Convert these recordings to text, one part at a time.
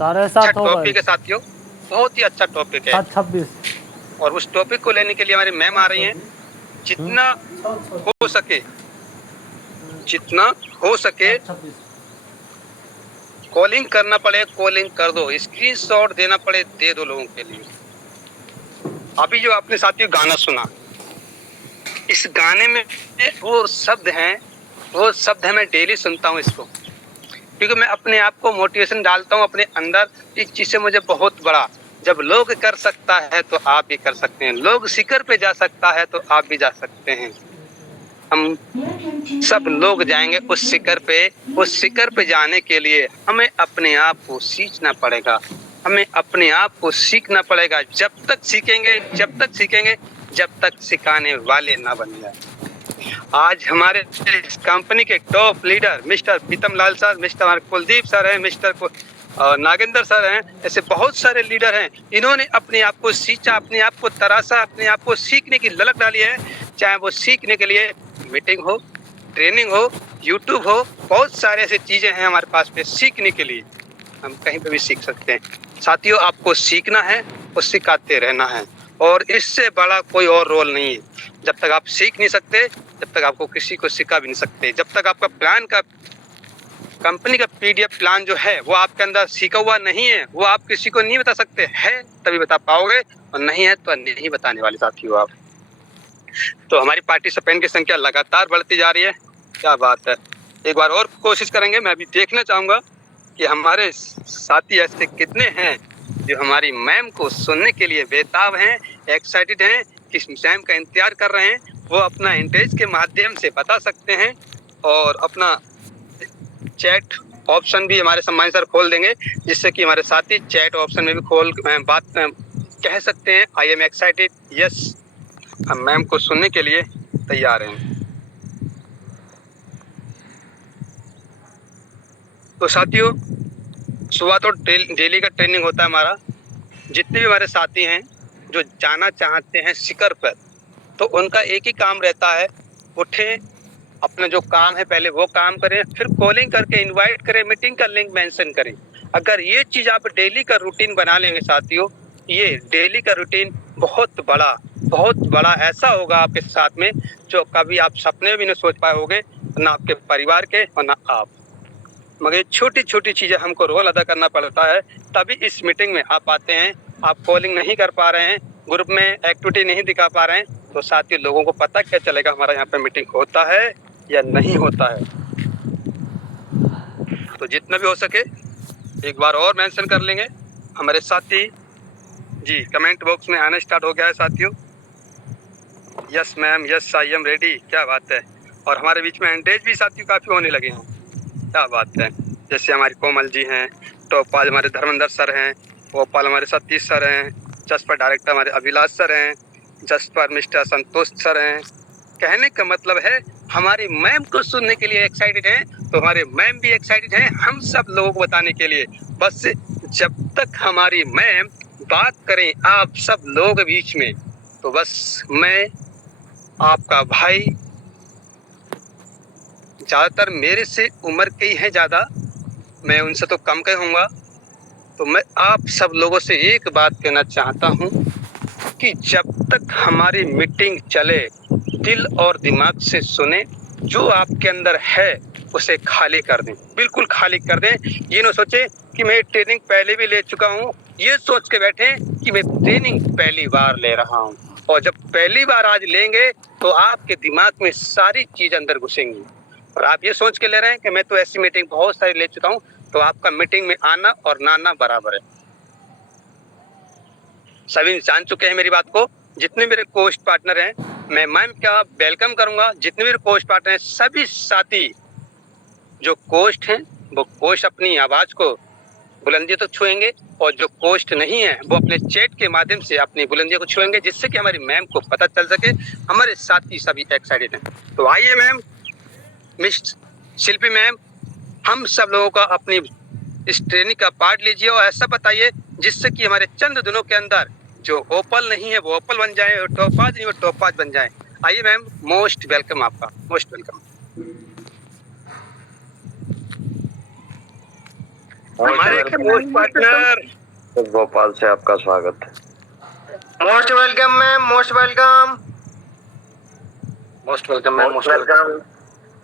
अच्छा टॉपिक है साथियों, बहुत ही अच्छा टॉपिक है 7:26 और उस टॉपिक को लेने के लिए हमारी मैम आ रही हैं। जितना हो सके कॉलिंग करना पड़े कॉलिंग कर दो, स्क्रीनशॉट देना पड़े दे दो लोगों के लिए। अभी जो आपने साथियों गाना सुना, इस गाने में वो शब्द है मैं डेली सुनता हूँ इसको, क्योंकि मैं अपने आप को मोटिवेशन डालता हूँ अपने अंदर। इस चीज से मुझे बहुत बड़ा, जब लोग कर सकता है तो आप भी कर सकते हैं, लोग शिखर पे जा सकता है तो आप भी जा सकते हैं। हम सब लोग जाएंगे उस शिखर पे जाने के लिए हमें अपने आप को सीखना पड़ेगा, हमें अपने आप को सीखना पड़ेगा। जब तक सीखेंगे जब तक सिखाने वाले ना बन जाए। आज हमारे इस कंपनी के टॉप लीडर मिस्टर पीतम लाल सर, मिस्टर कुलदीप सर हैं, मिस्टर नागेंद्र सर हैं, ऐसे बहुत सारे लीडर हैं। इन्होंने अपने आप को सींचा, अपने आप को तराशा, अपने आप को सीखने की ललक डाली है। चाहे वो सीखने के लिए मीटिंग हो, ट्रेनिंग हो, यूट्यूब हो, बहुत सारे ऐसी चीजें हैं हमारे पास पे सीखने के लिए, हम कहीं पे भी सीख सकते हैं। साथियों, आपको सीखना है और सिखाते रहना है, और इससे बड़ा कोई और रोल नहीं है। जब तक आप सीख नहीं सकते, जब तक आपको किसी को सिखा भी नहीं सकते, जब तक आपका प्लान का कंपनी का पीडीएफ प्लान जो है वो आपके अंदर सीखा हुआ नहीं है, वो आप किसी को नहीं बता सकते। है तभी बता पाओगे, और नहीं है तो नहीं बताने वाले साथियों आप। तो हमारी पार्टिसिपेंट की संख्या लगातार बढ़ती जा रही है, क्या बात है। एक बार और कोशिश करेंगे। मैं अभी देखना चाहूंगा कि हमारे साथी ऐसे कितने हैं जो हमारी मैम को सुनने के लिए बेताब हैं, एक्साइटेड हैं, किस मैम का इंतजार कर रहे हैं। वो अपना इंटरेस्ट के माध्यम से बता सकते हैं, और अपना चैट ऑप्शन भी हमारे सम्मानित सर खोल देंगे, जिससे कि हमारे साथी चैट ऑप्शन में भी खोल बात कह सकते हैं। आई एम एक्साइटेड, यस, हम मैम को सुनने के लिए तैयार हैं। तो साथियों, सुबह तो डेली का ट्रेनिंग होता है हमारा। जितने भी हमारे साथी हैं जो जाना चाहते हैं शिखर पर, तो उनका एक ही काम रहता है, उठें, अपना जो काम है पहले वो काम करें, फिर कॉलिंग करके इनवाइट करें, मीटिंग का लिंक मेंशन करें। अगर ये चीज आप डेली का रूटीन बना लेंगे साथियों, ये डेली का रूटीन बहुत बड़ा ऐसा होगा आपके साथ में, जो कभी आप सपने भी नहीं सोच पाए होगे, ना आपके परिवार के और ना आप। मगर छोटी छोटी चीजें हमको रोल अदा करना पड़ता है, तभी इस मीटिंग में आप आते हैं। आप कॉलिंग नहीं कर पा रहे हैं, ग्रुप में एक्टिविटी नहीं दिखा पा रहे हैं, तो साथियों लोगों को पता क्या चलेगा हमारा यहाँ पे मीटिंग होता है या नहीं होता है। तो जितना भी हो सके एक बार और मेंशन कर लेंगे। हमारे साथी जी कमेंट बॉक्स में आना स्टार्ट हो गया है साथियों। Yes ma'am, yes I am ready, क्या बात है। और हमारे बीच में एंगेज भी साथियों काफी होने लगे हैं, क्या बात है। जैसे हमारी कोमल जी हैं, टोपाल हमारे धर्मेंद्र सर हैं, गोपाल हमारे सतीश सर हैं, जस पर डायरेक्टर हमारे अभिलाष सर हैं, जस पर मिस्टर संतोष सर हैं। कहने का मतलब है हमारी मैम को सुनने के लिए एक्साइटेड हैं, तो हमारे मैम भी एक्साइटेड हैं हम सब लोगों को बताने के लिए। बस जब तक हमारी मैम बात करें आप सब लोगों के बीच में, तो बस मैं आपका भाई, ज्यादातर मेरे से उम्र के ही है ज्यादा, मैं उनसे तो कम कहूँगा। तो मैं आप सब लोगों से एक बात कहना चाहता हूँ कि जब तक हमारी मीटिंग चले, दिल और दिमाग से सुने, जो आपके अंदर है उसे खाली कर दें, बिल्कुल खाली कर दें। ये ना सोचे कि मैं ट्रेनिंग पहले भी ले चुका हूँ, ये सोच के बैठे कि मैं ट्रेनिंग पहली बार ले रहा हूँ। और जब पहली बार आज लेंगे तो आपके दिमाग में सारी चीज अंदर घुसेंगी, और आप ये सोच के ले रहे हैं कि मैं तो ऐसी मीटिंग बहुत सारी ले चुका हूँ, तो आपका मीटिंग में आना और ना आना बराबर है। सभी जान चुके हैं मेरी बात को। जितने मेरे कोस्ट पार्टनर हैं, मैं मैम का वेलकम करूंगा। जितने मेरे कोस्ट पार्टनर हैं, सभी साथी जो कोस्ट हैं वो कोस्ट अपनी आवाज को बुलंदी तो छुएंगे, और जो कोस्ट नहीं है वो अपने चैट के माध्यम से अपनी बुलंदियों को छुएंगे, जिससे कि हमारी मैम को पता चल सके हमारे साथी सभी एक्साइटेड हैं। तो आइए मैम, मिस शिल्पी मैम, हम सब लोगों का अपनी इस ट्रेनिंग का पार्ट लीजिए और ऐसा बताइए जिससे कि हमारे चंद दिनों के अंदर जो ओपल नहीं है वो ओपल बन जाए, और टॉपाज नहीं वो टॉपाज बन जाए। आइए मैम, मोस्ट वेलकम, आपका मोस्ट वेलकम। हमारे कोच पार्टनर भोपाल से आपका स्वागत है। Most welcome ma'am, most welcome. Most welcome ma'am, most welcome.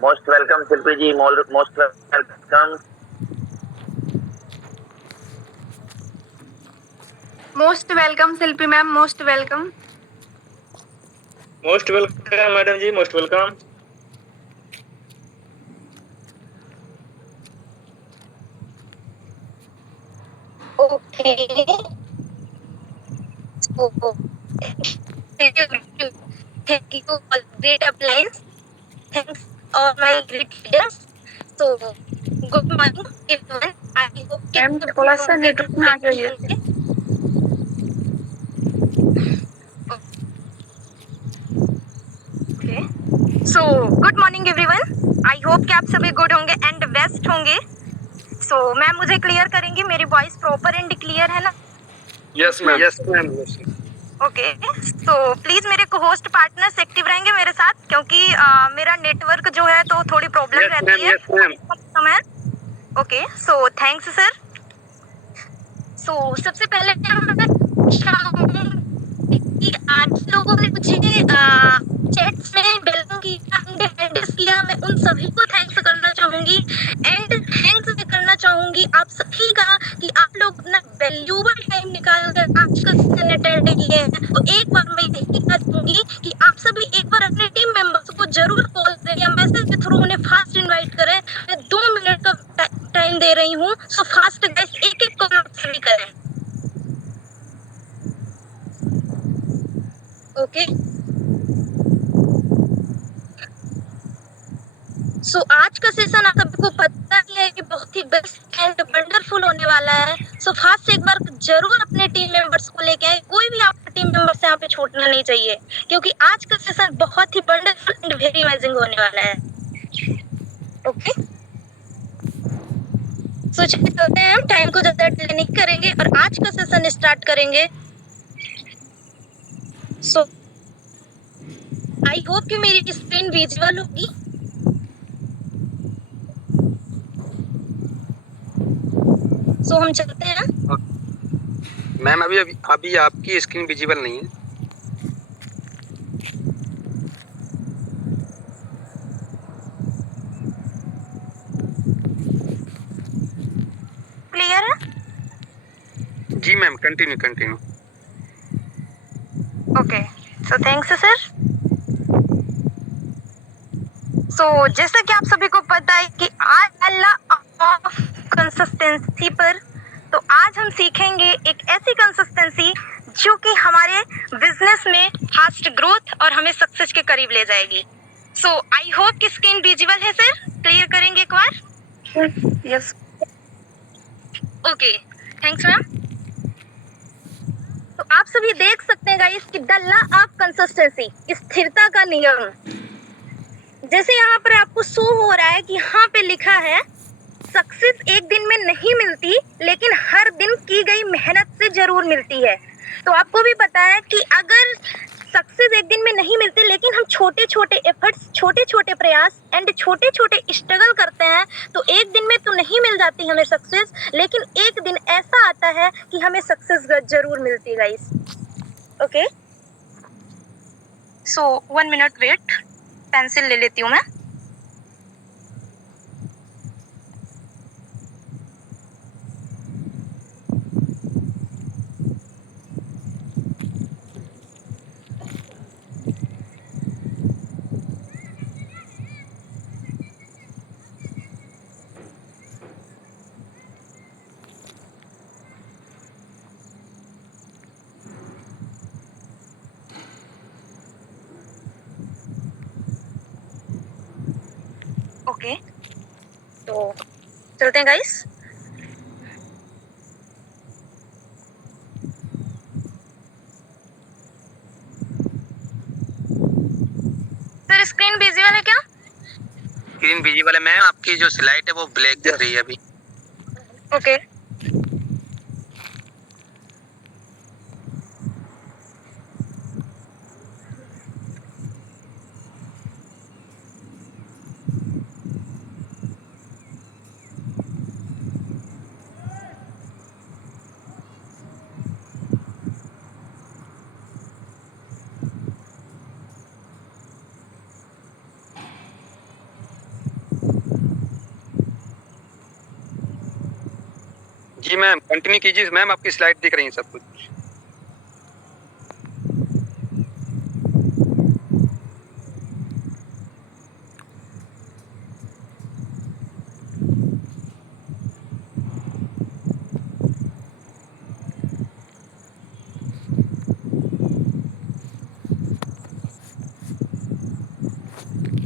Most welcome Shilpi ji, most welcome. Most welcome Shilpi ma'am, most welcome. Most welcome madam ji, most welcome. Okay. So, thank you all great appliance. Thanks all my great leaders. So, good morning everyone. I hope ma'am थोड़ा सा network में आ जाइए। Okay. So, good morning everyone. I hope कि आप सभी good होंगे and best होंगे। So, ma'am मुझे क्लियर करेंगी, मेरी वॉइस प्रॉपर एंड क्लियर है ना? Yes ma'am, yes ma'am. Okay, तो प्लीज मेरे को होस्ट पार्टनर्स एक्टिव रहेंगे मेरे साथ, क्योंकि मेरा नेटवर्क जो है तो थोड़ी प्रॉब्लम Yes, रहती है। yes, ma'am. समय ओके, सो थैंक्स सर। सो सबसे पहले आज लोगों ने मुझे चैट्स में वेलकम किया, एंड किया, मैं उन सभी को थैंक्स करना चाहूंगी एंड थैंक्स भी करना चाहूंगी आप सभी का कि आप लोग अपना वैल्यूबल टाइम निकाल कर आज का सेशन अटेंड किए हैं। तो एक बार मैं यही कहना चाहूंगी कि आप सभी एक बार अपने टीम मेंबर्स को जरूर कॉल करें या मैसेज के थ्रू उन्हें फास्ट इनवाइट करें। मैं 2 मिनट का टाइम दे रही हूँ, सो फास्ट गाइस, एक कॉल आप सभी करें। ओके, सो आज का सेशन आप सबको पता ही है कि बहुत ही बेस्ट एंड वंडरफुल होने वाला है। सो फास्ट से एक बार जरूर अपने टीम मेंबर्स को लेके आए, कोई भी आपका टीम मेंबर्स यहाँ पे छूटना नहीं चाहिए, क्योंकि आज का सेशन बहुत ही वंडरफुल एंड वेरी अमेजिंग होने वाला है। ओके, सो चलते हैं, हम टाइम को ज्यादा डिले नहीं करेंगे और आज का सेशन स्टार्ट करेंगे। सो आई होप कि मेरी स्क्रीन विजुअल होगी। सो हम चलते हैं। मैम अभी आपकी स्क्रीन विजिबल नहीं है। क्लियर है? जी ma'am, continue. Okay, so thanks sir. So जैसा कि आप सभी को पता है कि आज अल्लाह ऑफ कंसिस्टेंसी पर, तो आज हम सीखेंगे एक ऐसी कंसिस्टेंसी जो कि हमारे बिजनेस में फास्ट ग्रोथ और हमें सक्सेस के करीब ले जाएगी। सो आई होप कि स्क्रीन विजिबल है सर, क्लियर करेंगे एक बार। Yes okay, thanks ma'am. तो आप सभी देख सकते हैं गाइस कि द लॉ ऑफ कंसिस्टेंसी, स्थिरता का नियम, जैसे यहाँ पर आपको शो हो रहा है कि यहाँ पे लिखा है सक्सेस एक दिन में नहीं मिलती, लेकिन हर दिन की गई मेहनत से जरूर मिलती है। तो आपको भी पता है कि अगर सक्सेस एक दिन में नहीं मिलती, लेकिन हम छोटे छोटे एफर्ट्स, छोटे छोटे प्रयास एंड छोटे छोटे स्ट्रगल करते हैं, तो एक दिन में तो नहीं मिल जाती हमें सक्सेस, लेकिन एक दिन ऐसा आता है कि हमें सक्सेस जरूर मिलती है गाइस। ओके, सो 1 मिनट वेट, पेंसिल ले लेती हूँ मैं। ओके, तो चलते हैं गाइस। सर स्क्रीन विजिबल है क्या? स्क्रीन विजिबल है मैम, आपकी जो स्लाइड है वो ब्लैक दिख रही है अभी। ओके, जी मैम, कंटिन्यू कीजिए मैम, आपकी स्लाइड दिख रही है सब कुछ।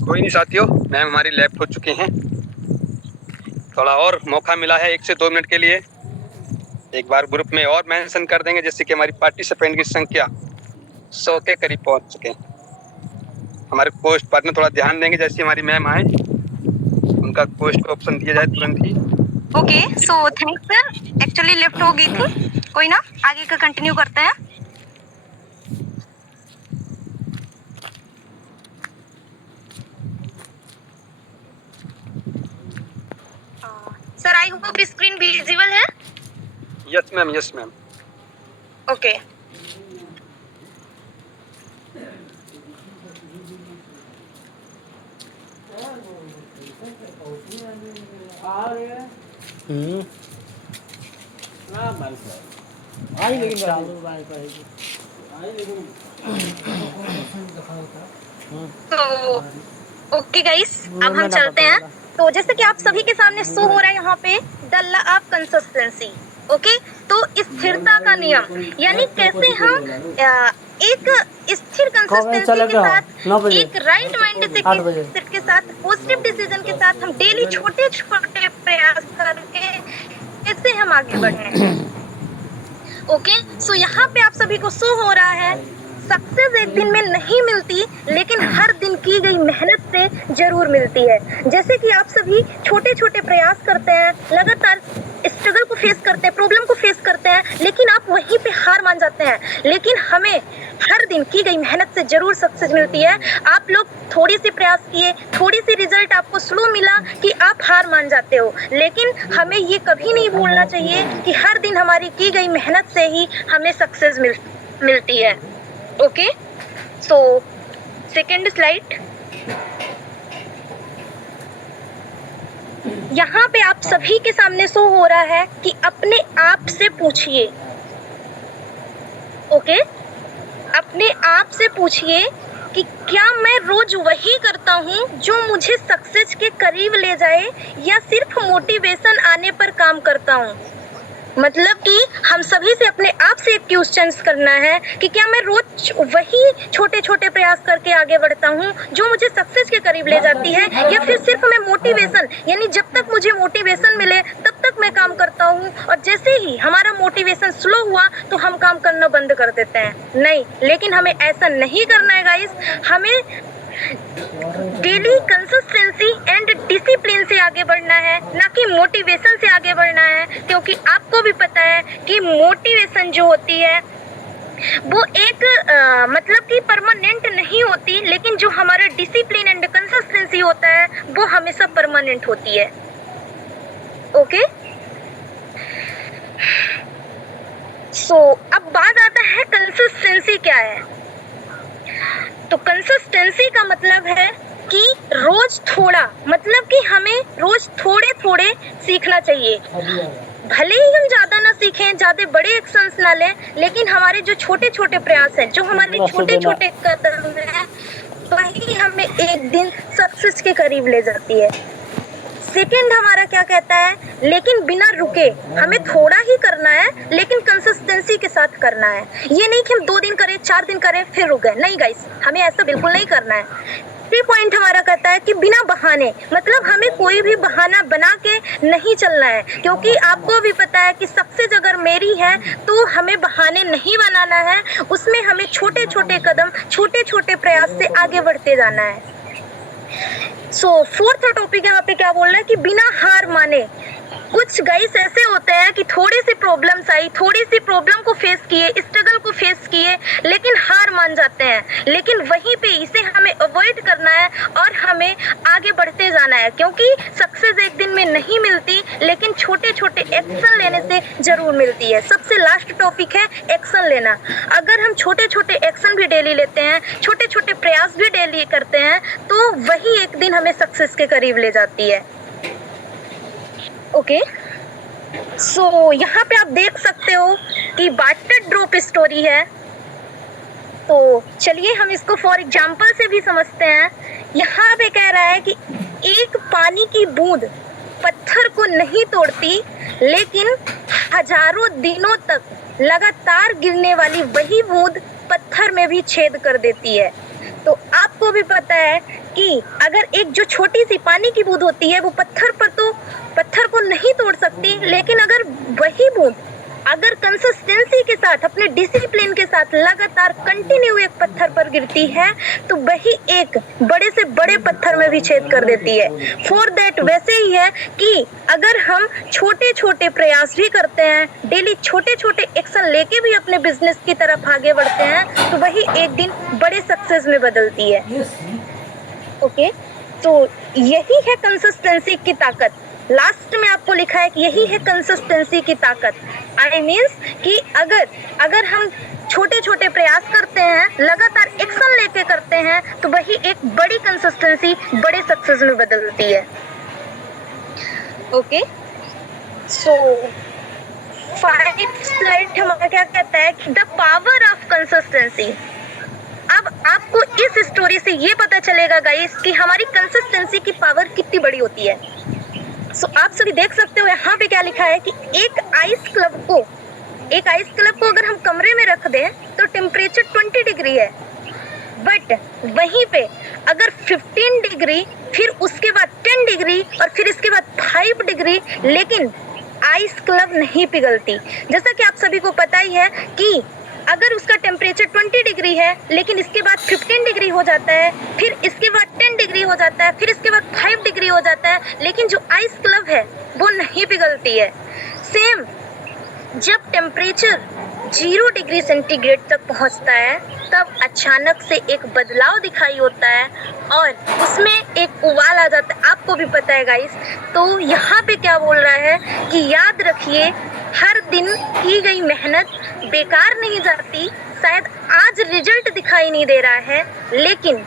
कोई नहीं साथियों, मैम हमारी लेफ्ट हो चुके हैं। थोड़ा और मौका मिला है 1 से 2 मिनट के लिए। एक बार ग्रुप में और मेंशन कर देंगे, जिससे कि हमारी पार्टिसिपेंट की संख्या 100 के करीब पहुंच सके। हमारे पोस्ट पार्टनर थोड़ा ध्यान देंगे, जैसे हमारी मैम आए उनका पोस्ट का ऑप्शन दिया जाए तुरंत ही। Okay, so thanks sir, actually left हो गई थी। कोई ना, आगे का कंटिन्यू करते हैं। Sir I hope screen visible है। Yes ma'am, yes ma'am. Okay, तो ओके गाइस, अब हम चलते हैं। तो जैसे कि आप सभी के सामने शो हो रहा है यहाँ पे the law of consistency. Okay, तो स्थिरता का नियम, यानी कैसे हम एक स्थिर कंसिस्टेंसी के साथ, एक राइट माइंड के साथ, पॉजिटिव डिसीजन के साथ हम डेली छोटे छोटे प्रयास करके कैसे हम आगे बढ़े। ओके, सो यहाँ पे आप सभी को शो हो रहा है सक्सेस एक दिन में नहीं मिलती, लेकिन हर दिन की गई मेहनत से जरूर मिलती है। जैसे कि आप सभी छोटे छोटे प्रयास करते हैं, लगातार स्ट्रगल को फेस करते हैं, प्रॉब्लम को फेस करते हैं, लेकिन आप वहीं पे हार मान जाते हैं। लेकिन हमें हर दिन की गई मेहनत से जरूर सक्सेस मिलती है। आप लोग थोड़ी सी प्रयास किए, थोड़ी सी रिजल्ट आपको स्लो मिला कि आप हार मान जाते हो, लेकिन हमें ये कभी नहीं भूलना चाहिए कि हर दिन हमारी की गई मेहनत से ही हमें सक्सेस मिलती है। Okay, so second slide. यहाँ पे आप सभी के सामने शो हो रहा है कि अपने आप से पूछिए। ओके, अपने आप से पूछिए कि क्या मैं रोज वही करता हूँ जो मुझे सक्सेस के करीब ले जाए, या सिर्फ मोटिवेशन आने पर काम करता हूँ। मतलब कि हम सभी से अपने आप से एक क्वेश्चन करना है कि क्या मैं रोज वही छोटे छोटे प्रयास करके आगे बढ़ता हूँ जो मुझे सक्सेस के करीब ले जाती है, या फिर सिर्फ मैं मोटिवेशन, यानी जब तक मुझे मोटिवेशन मिले तब तक मैं काम करता हूँ, और जैसे ही हमारा मोटिवेशन स्लो हुआ तो हम काम करना बंद कर देते हैं। नहीं, लेकिन हमें ऐसा नहीं करना है गाइस। हमें डेली कंसिस्टेंसी एंड डिसिप्लिन से आगे बढ़ना है, ना कि मोटिवेशन से आगे बढ़ना है। क्योंकि आपको भी पता है कि मोटिवेशन जो होती है वो एक मतलब कि परमानेंट नहीं होती, लेकिन जो हमारा डिसिप्लिन एंड कंसिस्टेंसी होता है वो हमेशा परमानेंट होती है। ओके, सो अब बात आता है कंसिस्टेंसी क्या है। तो कंसिस्टेंसी का मतलब है कि रोज थोड़ा, मतलब कि हमें रोज थोड़े थोड़े सीखना चाहिए। भले ही हम ज्यादा ना सीखें, ज्यादा बड़े एक्शंस ना लें, लेकिन हमारे जो छोटे छोटे प्रयास हैं, जो हमारे छोटे छोटे कदम हैं, वही हमें एक दिन सक्सेस के करीब ले जाती है। सेकंड हमारा क्या कहता है, लेकिन बिना रुके हमें थोड़ा ही करना है, लेकिन कंसिस्टेंसी के साथ करना है। ये नहीं कि हम 2 दिन करें, 4 दिन करें फिर रुक गए। नहीं गाइस, हमें ऐसा बिल्कुल नहीं करना है। 3 पॉइंट हमारा कहता है कि बिना बहाने, मतलब हमें कोई भी बहाना बना के नहीं चलना है, क्योंकि आपको भी पता है कि सक्सेस अगर मेरी है तो हमें बहाने नहीं बनाना है, उसमें हमें छोटे छोटे कदम, छोटे छोटे प्रयास से आगे बढ़ते जाना है। सो फोर्थ टॉपिक यहाँ पे क्या बोल रहा है कि बिना हार माने। कुछ गाइस ऐसे होते हैं कि थोड़ी सी प्रॉब्लम्स आई, थोड़ी सी प्रॉब्लम को फेस किए, स्ट्रगल को फेस किए, लेकिन हार मान जाते हैं। लेकिन वहीं पे इसे हमें अवॉइड करना है और हमें आगे बढ़ते जाना है, क्योंकि सक्सेस एक दिन में नहीं मिलती, लेकिन छोटे छोटे एक्शन लेने से जरूर मिलती है। सबसे लास्ट टॉपिक है एक्शन लेना। अगर हम छोटे छोटे एक्शन भी डेली लेते हैं, छोटे छोटे प्रयास भी डेली करते हैं, तो वही एक दिन हमें सक्सेस के करीब ले जाती है। ओके, सो यहाँ पे आप देख सकते हो कि वाटर ड्रॉप स्टोरी है। तो चलिए हम इसको फॉर एग्जाम्पल से भी समझते हैं। यहाँ पे कह रहा है कि एक पानी की बूंद पत्थर को नहीं तोड़ती, लेकिन हजारों दिनों तक लगातार गिरने वाली वही बूंद पत्थर में भी छेद कर देती है। तो आपको भी पता है कि अगर एक जो छोटी सी पानी की बूंद होती है वो पत्थर को नहीं तोड़ सकती, लेकिन अगर वही बूंद अगर कंसिस्टेंसी के साथ, अपने डिसिप्लिन के साथ लगातार कंटिन्यू एक पत्थर पर गिरती है तो वही एक बड़े से बड़े पत्थर में भी छेद कर देती है। फॉर दैट वैसे ही है कि अगर हम छोटे छोटे प्रयास भी करते हैं, डेली छोटे छोटे एक्शन लेके भी अपने बिजनेस की तरफ आगे बढ़ते हैं, तो वही एक दिन बड़े सक्सेस में बदलती है। ओके, तो यही है कंसिस्टेंसी की ताकत। लास्ट में आपको लिखा है कि यही है कंसिस्टेंसी की ताकत। आई मीन्स कि अगर हम छोटे छोटे प्रयास करते हैं, लगातार एक्शन लेके करते हैं, तो वही एक बड़ी कंसिस्टेंसी बड़े सक्सेस में बदलती है। ओके, सो 5 स्लाइड हमारा क्या कहता है कि द पावर ऑफ कंसिस्टेंसी। अब आपको इस स्टोरी से ये पता चलेगा गाइस कि हमारी कंसिस्टेंसी की पावर कितनी बड़ी होती है। सो आप सभी देख सकते हो यहाँ पे क्या लिखा है कि एक आइस क्लब को अगर हम कमरे में रख दें तो टेम्परेचर 20 डिग्री है, बट वहीं पे अगर 15 डिग्री, फिर उसके बाद 10 डिग्री और फिर इसके बाद 5 डिग्री, लेकिन आइस क्लब नहीं पिघलती। जैसा कि आप सभी को पता ही है कि अगर उसका टेम्परेचर 20 डिग्री है, लेकिन इसके बाद 15 डिग्री हो जाता है, फिर इसके बाद 10 डिग्री हो जाता है, फिर इसके बाद 5 डिग्री हो जाता है, लेकिन जो आइस क्लब है वो नहीं पिघलती है। सेम जब टेम्परेचर 0 डिग्री सेंटीग्रेड तक पहुंचता है, तब अचानक से एक बदलाव दिखाई होता है और उसमें एक उबाल आ जाता है। आपको भी पता है गाइस। तो यहाँ पे क्या बोल रहा है कि याद रखिए, हर दिन की गई मेहनत बेकार नहीं जाती। शायद आज रिजल्ट दिखाई नहीं दे रहा है, लेकिन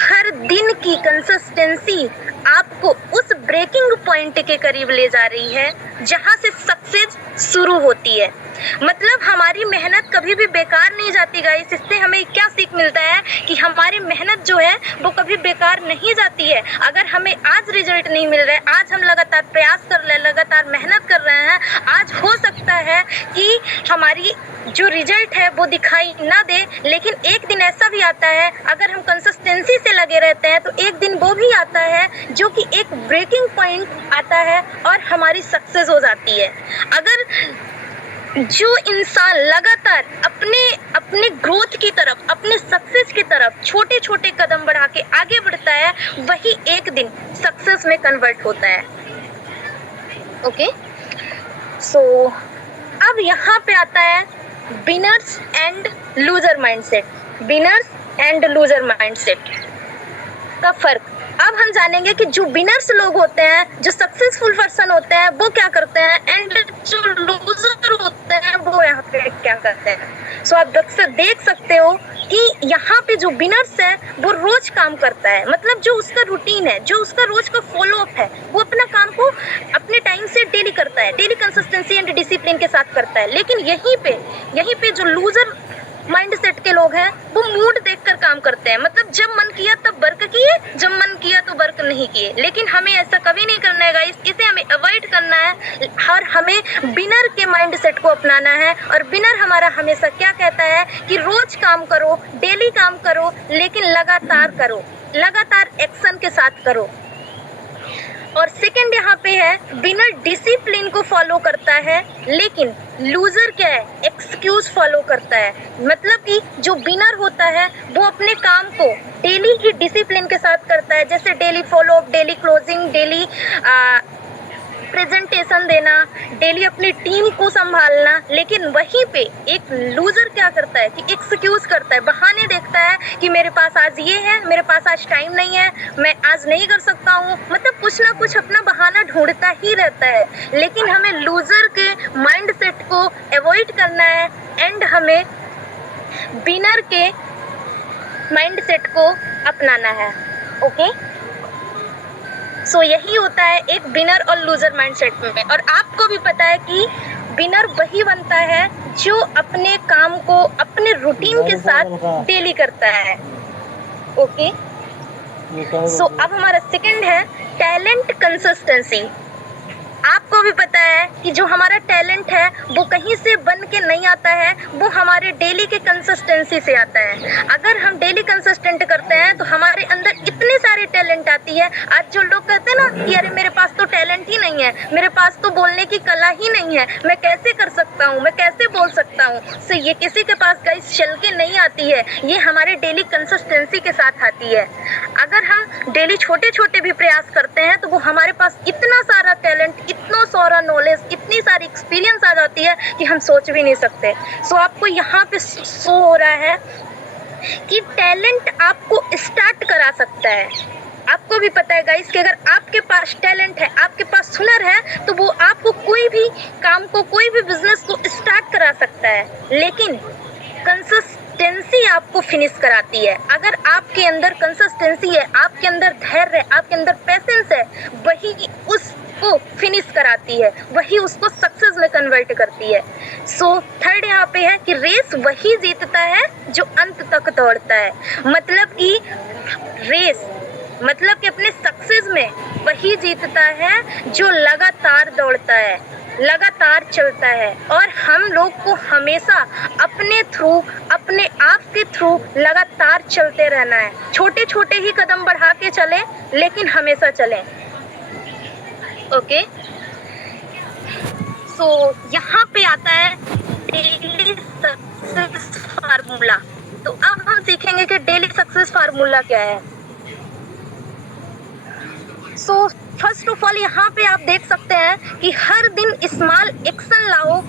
हर दिन की कंसिस्टेंसी आपको उस ब्रेकिंग पॉइंट के करीब ले जा रही है जहां से सक्सेस शुरू होती है। मतलब हमारी मेहनत कभी भी बेकार नहीं जाती गाइस। इससे हमें क्या सीख मिलता है कि हमारी मेहनत जो है वो कभी बेकार नहीं जाती है। अगर हमें आज रिजल्ट नहीं मिल रहा है, आज हम लगातार प्रयास कर रहे हैं, लगातार मेहनत कर रहे हैं, आज हो सकता है कि हमारी जो रिजल्ट है वो दिखाई ना दे, लेकिन एक दिन ऐसा भी आता है, अगर हम कंसिस्टेंसी से लगे रहते हैं तो एक दिन वो भी आता है जो कि एक ब्रेकिंग पॉइंट आता है और हमारी सक्सेस हो जाती है। अगर जो इंसान लगातार अपने ग्रोथ की तरफ, अपने सक्सेस की तरफ छोटे छोटे कदम बढ़ा के आगे बढ़ता है, वही एक दिन सक्सेस में कन्वर्ट होता है। ओके, सो अब यहाँ पे आता है विनर्स एंड लूजर माइंडसेट का फर्क। अब हम जानेंगे कि जो विनर्स लोग होते हैं, जो सक्सेसफुल पर्सन होते हैं, वो क्या करते हैं, एंड जो लूजर होते हैं वो यहाँ पे क्या करते हैं। सो आप देख सकते हो कि यहाँ पे जो विनर्स है वो रोज काम करता है। मतलब जो उसका रूटीन है, जो उसका रोज का फॉलो अप है, वो अपना काम को अपने टाइम से डेली करता है, डेली कंसिस्टेंसी एंड डिसिप्लिन के साथ करता है। लेकिन यहीं पे जो लूजर माइंडसेट के लोग हैं वो मूड देखकर काम करते हैं। मतलब जब मन किया तब वर्क किए, जब मन किया तो वर्क नहीं किए। लेकिन हमें ऐसा कभी नहीं करना है गाइस, इसे हमें अवॉइड करना है और हमें विनर के माइंडसेट को अपनाना है। और विनर हमारा हमेशा क्या कहता है कि रोज काम करो, डेली काम करो, लेकिन लगातार करो, लगातार एक्शन के साथ करो। और सेकंड यहाँ पे है विनर डिसिप्लिन को फॉलो करता है, लेकिन लूजर क्या है, एक्सक्यूज फॉलो करता है। मतलब कि जो विनर होता है वो अपने काम को डेली ही डिसिप्लिन के साथ करता है, जैसे daily follow up, daily closing, daily presentation देना, डेली अपनी टीम को संभालना। लेकिन वहीं पे एक लूजर क्या करता है कि एक्सक्यूज करता है, बहाने देखता है कि मेरे पास आज ये है, मेरे पास आज टाइम नहीं है, मैं आज नहीं कर सकता हूँ। मतलब कुछ ना कुछ अपना बहाना ढूंढता ही रहता है। लेकिन हमें लूजर के माइंडसेट को अवॉइड करना है एंड हमें विनर के माइंडसेट को अपनाना है। ओके, सो यही होता है एक विनर और लूजर माइंडसेट में। और आपको भी पता है कि विनर वही बनता है जो अपने काम को अपने रूटीन के साथ डेली करता है। ओके, सो अब हमारा सेकंड है टैलेंट कंसिस्टेंसी। आपको भी पता है कि जो हमारा टैलेंट है वो कहीं से बन के नहीं आता है, वो हमारे डेली के कंसिस्टेंसी से आता है। अगर हम डेली कंसिस्टेंट करते हैं तो हमारे अंदर इतने सारे टैलेंट आती है। आज जो लोग कहते हैं ना कि अरे मेरे पास तो टैलेंट ही नहीं है, मेरे पास तो बोलने की कला ही नहीं है, मैं कैसे कर सकता हूँ, मैं कैसे बोल सकता हूँ, सो ये किसी के पास गाइस चल के नहीं आती है, ये हमारे डेली कंसिस्टेंसी के साथ आती है। अगर हम डेली छोटे छोटे भी प्रयास करते हैं तो वो हमारे पास इतना सारा टैलेंट, इतना सारा नॉलेज, इतनी सारी एक्सपीरियंस आ जाती है कि हम सोच भी नहीं सकते। सो आपको यहाँ पे शो हो रहा है कि टैलेंट आपको स्टार्ट करा सकता है। आपको भी पता है गाइस कि अगर आपके पास टैलेंट है, आपके पास हुनर है, तो वो आपको कोई भी काम को, कोई भी बिजनेस को स्टार्ट करा सकता है, लेकिन कंसिस्टेंसी आपको फिनिश कराती है। अगर आपके अंदर कंसिस्टेंसी है, आपके अंदर धैर्य है, आपके अंदर पेशेंस है, वही उसको फिनिश कराती है, वही उसको सक्सेस में कन्वर्ट करती है। सो थर्ड यहाँ पे है कि रेस वही जीतता है जो अंत तक दौड़ता है। मतलब कि रेस मतलब कि अपने सक्सेस में वही जीतता है जो लगातार दौड़ता है, लगातार चलता है। और हम लोग को हमेशा अपने थ्रू, अपने आप के थ्रू लगातार चलते रहना है। छोटे छोटे ही कदम बढ़ा के चलें, लेकिन हमेशा चलें। ओके, सो यहाँ पे आता है डेली सक्सेस फार्मूला। तो अब हम सीखेंगे कि डेली सक्सेस फार्मूला क्या है। सो फर्स्ट ऑफ ऑल यहाँ पे आप देख सकते हैं कि हर दिन स्मॉल एक्शन लाओ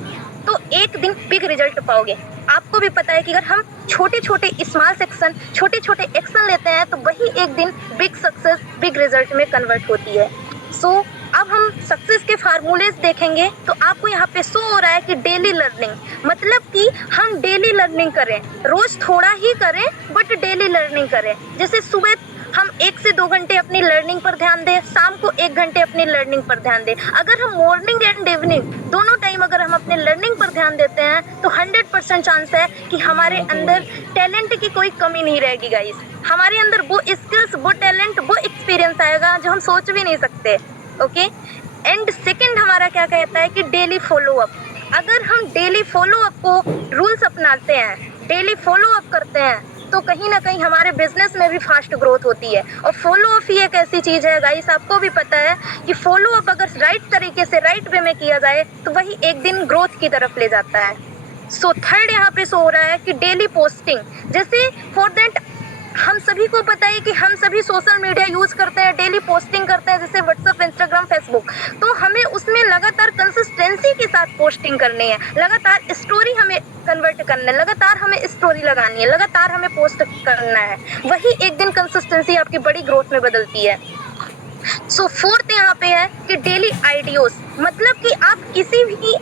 तो एक दिन बिग रिजल्ट पाओगे। आपको भी पता है कि अगर हम छोटे छोटे स्मॉल सेक्शन, छोटे छोटे एक्शन लेते हैं तो वही एक दिन बिग सक्सेस, बिग रिजल्ट में कन्वर्ट होती है। सो अब हम सक्सेस के फार्मूलेस देखेंगे तो आपको यहाँ पे शो हो रहा है कि डेली लर्निंग, मतलब कि हम डेली लर्निंग करें, रोज थोड़ा ही करें बट डेली लर्निंग करें। जैसे सुबह हम 1 से 2 घंटे अपनी लर्निंग पर ध्यान दें, शाम को 1 घंटे अपनी लर्निंग पर ध्यान दें। अगर हम मॉर्निंग एंड इवनिंग दोनों टाइम अगर हम अपने लर्निंग पर ध्यान देते हैं तो 100% चांस है कि हमारे अंदर टैलेंट की कोई कमी नहीं रहेगी गाइस। हमारे अंदर वो स्किल्स, वो टैलेंट, वो एक्सपीरियंस आएगा जो हम सोच भी नहीं सकते। ओके, एंड सेकंड हमारा क्या कहता है कि डेली फॉलो अप। अगर हम डेली फॉलो अप को रूल्स अपनाते हैं, डेली फॉलो अप करते हैं, तो कहीं ना कहीं हमारे बिजनेस में भी फास्ट ग्रोथ होती है। और फॉलो अप ही एक ऐसी चीज़ है गाइस, आपको भी पता है कि फॉलो अप अगर राइट तरीके से, राइट वे में किया जाए तो वही एक दिन ग्रोथ की तरफ ले जाता है। सो थर्ड यहाँ पे शो हो रहा है कि डेली पोस्टिंग। जैसे फॉर दैट हम सभी को पता है कि हम सभी सोशल मीडिया यूज़ करते हैं, डेली पोस्टिंग करते हैं, जैसे व्हाट्सएप, इंस्टाग्राम, फेसबुक। तो हमें उसमें लगातार कंसिस्टेंसी के साथ पोस्टिंग करनी है, लगातार स्टोरी हमें कन्वर्ट करना है, लगातार हमें स्टोरी लगानी है, लगातार हमें पोस्ट करना है। वही एक दिन कंसिस्टेंसी आपकी बड़ी ग्रोथ में बदलती है। सो फोर्थ यहाँ पे है कि डेली आइडियोज, मतलब कि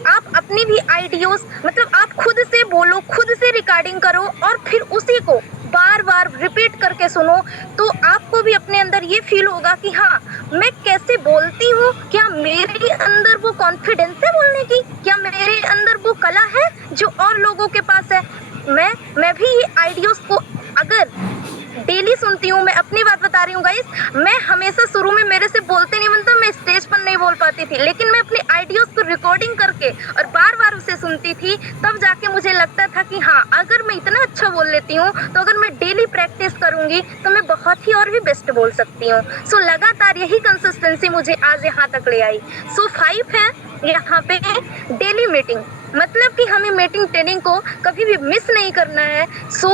आप अपनी भी आइडियोज, मतलब आप खुद से बोलो, खुद से रिकॉर्डिंग करो और फिर उसी को बार बार रिपीट करके सुनो, तो आपको भी अपने अंदर ये फील होगा कि हाँ, मैं कैसे बोलती हूँ, क्या मेरे अंदर वो कॉन्फिडेंस है बोलने की, क्या मेरे अंदर वो कला है जो और लोगों के पास है। मैं भी ये आइडियोज को अगर डेली सुनती हूँ, मैं अपनी बात बता रही हूँ गाइस, मैं हमेशा शुरू में मेरे से बोलते नहीं बनता, मैं स्टेज पर नहीं बोल पाती थी, लेकिन मैं अपने आइडियोज को रिकॉर्डिंग करके और बार बार उसे सुनती थी, तब जाके मुझे लगता था कि हाँ, अगर मैं इतना अच्छा बोल लेती हूँ तो अगर मैं डेली प्रैक्टिस करूँगी तो मैं बहुत ही और भी बेस्ट बोल सकती हूँ। सो लगातार यही कंसिस्टेंसी मुझे आज यहाँ तक ले आई। सो 5 है यहाँ पे डेली मीटिंग, मतलब कि हमें मीटिंग ट्रेनिंग को कभी भी मिस नहीं करना है। सो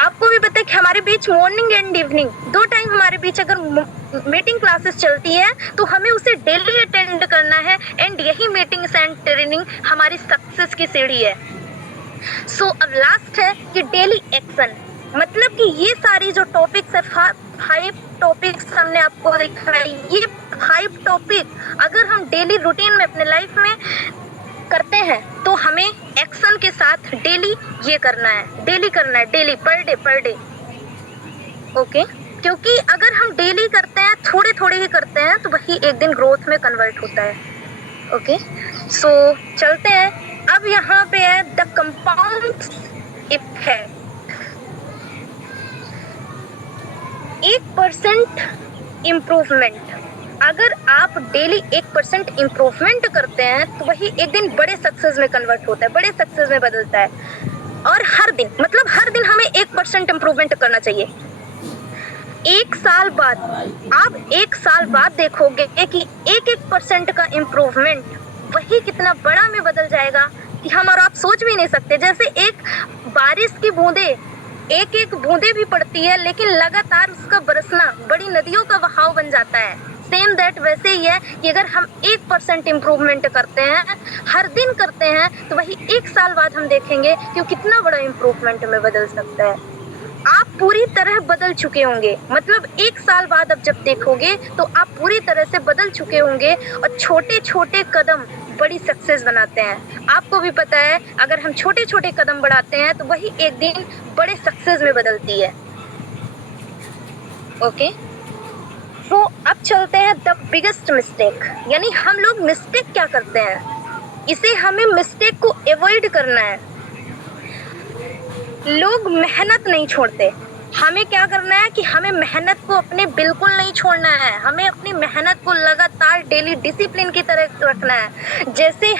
आपको भी पता है कि हमारे बीच मॉर्निंग एंड इवनिंग 2 टाइम हमारे बीच अगर मीटिंग क्लासेस चलती है तो हमें उसे डेली अटेंड करना है। एंड यही मीटिंग एंड ट्रेनिंग हमारी सक्सेस की सीढ़ी है। सो अब लास्ट है कि डेली एक्शन, मतलब कि ये सारी जो टॉपिक्स है, 5 टॉपिक्स हमने आपको दिखाई, ये 5 टॉपिक अगर हम डेली रूटीन में अपने लाइफ में करते हैं तो हमें एक्शन के साथ डेली ये करना है, डेली करना है, डेली पर डे। ओके, क्योंकि अगर हम डेली करते हैं, थोड़े थोड़े ही करते हैं, तो वही एक दिन ग्रोथ में कन्वर्ट होता है। ओके, सो चलते हैं। अब यहाँ पे है द कंपाउंड इफेक्ट। 1% इम्प्रूवमेंट, अगर आप डेली 1% इम्प्रूवमेंट करते हैं तो वही एक दिन बड़े सक्सेस में कन्वर्ट होता है, बड़े सक्सेस में बदलता है। और हर दिन, मतलब हर दिन हमें 1% इम्प्रूवमेंट करना चाहिए। 1 साल बाद, आप 1 साल बाद देखोगे कि 1% का इम्प्रूवमेंट वही कितना बड़ा में बदल जाएगा कि हम और आप सोच भी नहीं सकते। जैसे एक बारिश की बूंदे, एक बूंदे भी पड़ती है, लेकिन लगातार उसका बरसना बड़ी नदियों का बहाव बन जाता है। सेम दैट वैसे ही है कि अगर हम 1% इम्प्रूवमेंट करते हैं, हर दिन करते हैं, तो वही 1 साल बाद हम देखेंगे कि वो कितना बड़ा इम्प्रूवमेंट में बदल सकता है। आप पूरी तरह बदल चुके होंगे, मतलब 1 साल बाद अब जब देखोगे तो आप पूरी तरह से बदल चुके होंगे। और छोटे छोटे कदम बड़ी सक्सेस बनाते हैं। आपको भी पता है, अगर हम छोटे छोटे कदम बढ़ाते हैं तो वही एक दिन बड़े सक्सेस में बदलती है। ओके, तो अब चलते हैं द बिगेस्ट मिस्टेक, यानी हम लोग मिस्टेक क्या करते हैं, इसे हमें मिस्टेक को अवॉइड करना है। लोग मेहनत नहीं छोड़ते, हमें क्या करना है कि हमें मेहनत को अपने बिल्कुल नहीं छोड़ना है। हमें अपनी मेहनत को लगातार डेली डिसिप्लिन की तरह रखना है। जैसे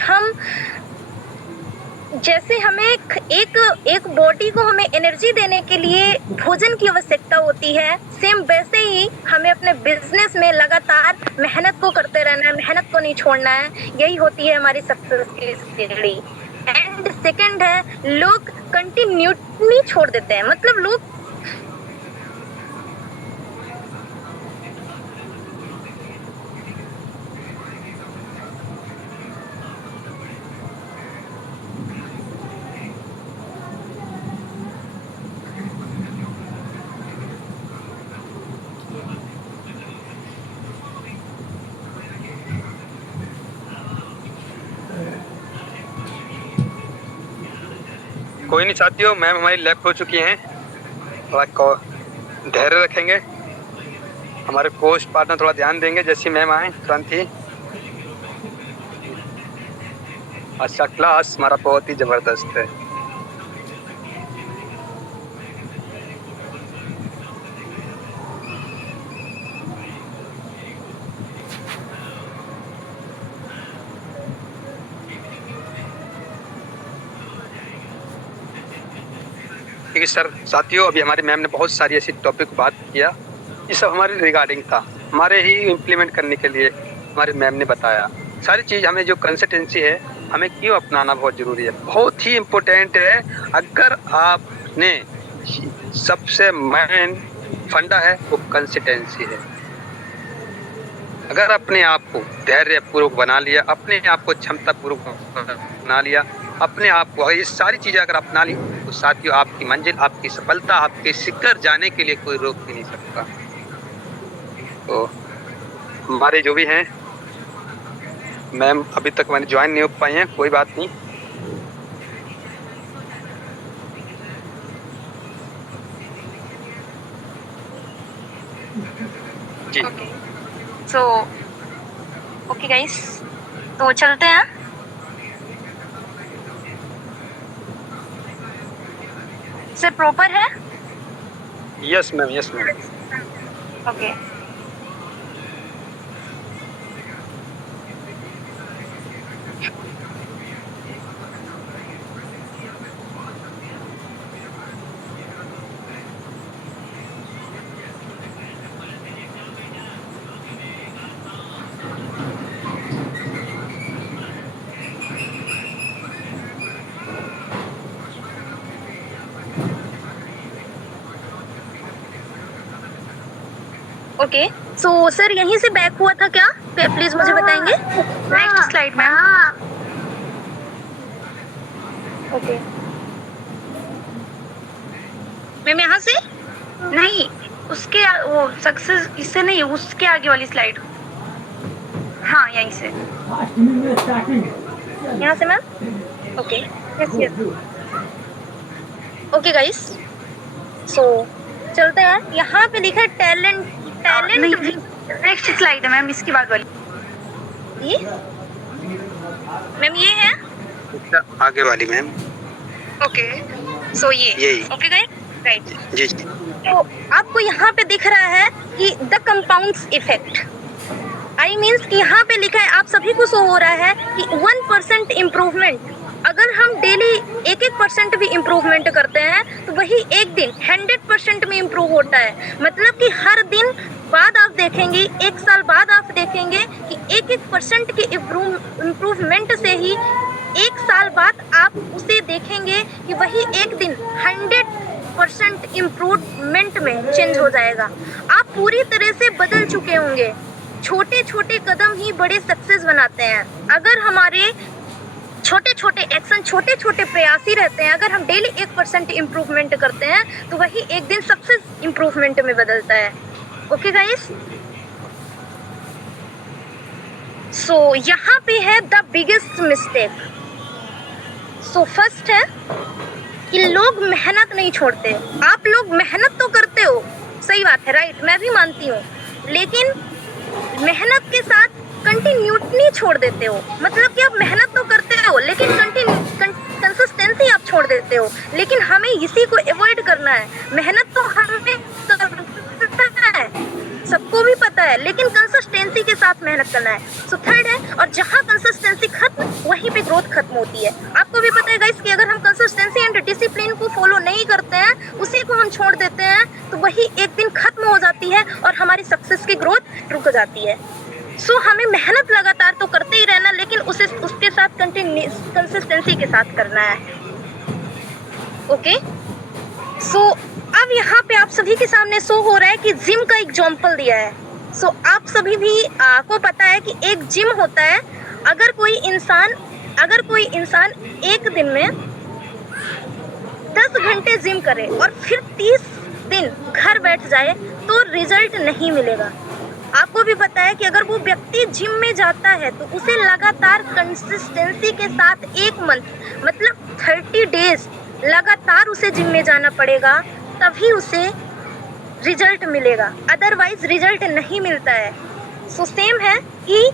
हमें एक बॉडी को हमें एनर्जी देने के लिए भोजन की आवश्यकता होती है, सेम वैसे ही हमें अपने बिजनेस में लगातार मेहनत को करते रहना है, मेहनत को नहीं छोड़ना है। यही होती है हमारी सक्सेस की सीढ़ी। एंड सेकंड है, लोग कंटिन्यूटी छोड़ देते हैं, मतलब लोग कोई नहीं साथियों, मैम हमारी लेफ्ट हो चुकी हैं। थोड़ा धैर्य रखेंगे, हमारे कोच पार्टनर थोड़ा ध्यान देंगे। जैसे मैम आए तुरंत ही। अच्छा, क्लास हमारा बहुत ही ज़बरदस्त है। ठीक है सर। साथियों, अभी हमारी मैम ने बहुत सारी ऐसी टॉपिक बात किया, ये सब हमारे रिगार्डिंग था, हमारे ही इम्प्लीमेंट करने के लिए हमारी मैम ने बताया सारी चीज़। हमें जो कंसिस्टेंसी है, हमें क्यों अपनाना बहुत ज़रूरी है, बहुत ही इम्पोर्टेंट है। अगर आपने सबसे मेन फंडा है वो कंसिस्टेंसी है। अगर अपने आप को धैर्यपूर्वक बना लिया, अपने आप को क्षमतापूर्वक बना लिया, अपने आप को ये सारी चीज़ें अगर अपना ली, तो साथियों आपकी मंजिल, आपकी सफलता, आपके शिखर जाने के लिए कोई रोक भी नहीं सकता। तो हमारे जो भी हैं मैम अभी तक मैंने ज्वाइन नहीं हो पाई हैं, कोई बात नहीं। जी सो ओके गाइस, तो चलते हैं। से प्रॉपर है? Yes ma'am, yes ma'am. Okay, okay, so sir यहीं से बैक हुआ था क्या? प्लीज मुझे बताएंगे। Next slide ma'am. Okay ma'am, यहाँ से नहीं, उसके वो सक्सेस इससे नहीं, उसके आगे वाली स्लाइड। हाँ, यहीं से। यहाँ से ma'am. Okay, yes yes. Okay guys, so चलते हैं, यहाँ पे लिखा है टैलेंट। नहीं टैलेंट नेक्स्ट स्लाइड है मैम, इसके बाद वाली। ये मैम ये है। आगे वाली मैम। ओके सो ये यही। Okay guys, right. जी जी। तो आपको यहाँ पे दिख रहा है कि the compounds effect, I means कि यहाँ पे लिखा है, आप सभी को शो हो रहा है कि 1% इम्प्रूवमेंट, अगर हम डेली 1% भी इम्प्रूवमेंट करते हैं तो वही एक दिन 100% में इम्प्रूव होता है। मतलब कि हर दिन बाद आप देखेंगे, 1 साल बाद आप देखेंगे कि 1% के इम्प्रूवमेंट से ही 1 साल बाद आप उसे देखेंगे कि वही एक दिन 100% इम्प्रूवमेंट में चेंज हो जाएगा। आप पूरी तरह से बदल चुके होंगे। छोटे छोटे कदम ही बड़े सक्सेस बनाते हैं। अगर हमारे छोटे छोटे एक्शन, छोटे छोटे प्रयास ही रहते हैं, अगर हम डेली 1% इम्प्रूवमेंट करते हैं तो वही एक दिन सक्सेस इम्प्रूवमेंट में बदलता है। ओके गाइस, सो यहाँ पे है the biggest mistake. So first है कि लोग मेहनत नहीं छोड़ते। आप लोग मेहनत तो करते हो, सही बात है, राइट, मैं भी मानती हूँ, लेकिन मेहनत के साथ कंटिन्यूटी छोड़ देते हो। मतलब कि आप मेहनत तो करते हो लेकिन कंसिस्टेंसी आप छोड़ देते हो। लेकिन हमें इसी को अवॉइड करना है। मेहनत तो हमें करना है, सबको भी पता है, लेकिन कंसिस्टेंसी के साथ मेहनत करना है। सो थर्ड है, और जहाँ कंसिस्टेंसी खत्म वहीं पे ग्रोथ खत्म होती है। आपको भी पता है गाइस कि अगर हम कंसिस्टेंसी एंड डिसिप्लिन को फॉलो नहीं करते हैं, उसी को हम छोड़ देते हैं, तो वही एक दिन खत्म हो जाती है और हमारी सक्सेस की ग्रोथ रुक जाती है। सो हमें मेहनत लगातार तो करते ही रहना, लेकिन उसके साथ कंसिस्टेंसी के साथ करना है। ओके, सो अब यहाँ पे आप सभी के सामने शो हो रहा है कि जिम का एग्जाम्पल दिया है। सो आप सभी भी को पता है कि एक जिम होता है। अगर कोई इंसान एक दिन में 10 घंटे जिम करे और फिर 30 दिन घर बैठ जाए तो रिजल्ट नहीं मिलेगा। आपको भी पता है कि अगर वो व्यक्ति जिम में जाता है तो उसे लगातार कंसिस्टेंसी के साथ 1 मंथ मतलब 30 डेज लगातार उसे जिम में जाना पड़ेगा, तभी उसे रिजल्ट मिलेगा, अदरवाइज रिजल्ट नहीं मिलता है। सो सेम है कि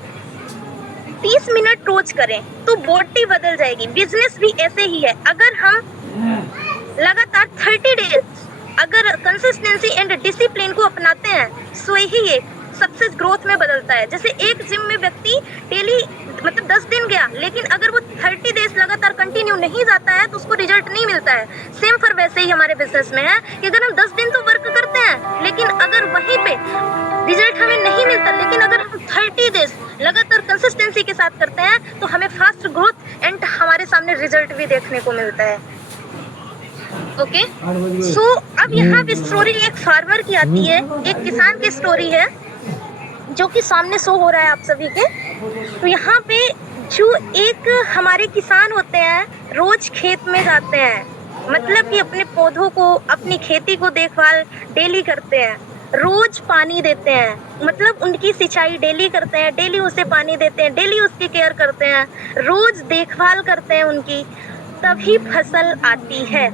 30 मिनट रोज करें तो बॉडी बदल जाएगी। बिजनेस भी ऐसे ही है। अगर हम लगातार 30 डेज अगर कंसिस्टेंसी एंड डिसिप्लिन को अपनाते हैं, सो ही एक सक्सेस ग्रोथ में बदलता है। जैसे एक जिम में व्यक्ति डेली मतलब 10 दिन गया, लेकिन अगर वो 30 डेज लगातार कंटिन्यू नहीं जाता है तो उसको रिजल्ट नहीं मिलता है। सेम फॉर वैसे ही हमारे बिजनेस में है कि अगर हम 10 दिन तो वर्क करते हैं, लेकिन अगर वहीं पे रिजल्ट हमें नहीं मिलता, लेकिन अगर हम 30 डेज लगातार कंसिस्टेंसी के साथ करते हैं तो हमें फास्ट ग्रोथ एंड हमारे सामने रिजल्ट भी देखने को मिलता है। ओके, सो अब यहाँ पे स्टोरी एक फार्मर की आती है, एक किसान की स्टोरी है जो कि सामने शो हो रहा है आप सभी के। तो यहाँ पे जो एक हमारे किसान होते हैं, रोज खेत में जाते हैं, मतलब कि अपने पौधों को, अपनी खेती को देखभाल डेली करते हैं, रोज पानी देते हैं, मतलब उनकी सिंचाई डेली करते हैं, डेली उसे पानी देते हैं, डेली उसकी केयर करते हैं, रोज देखभाल करते हैं उनकी, तभी फसल आती है।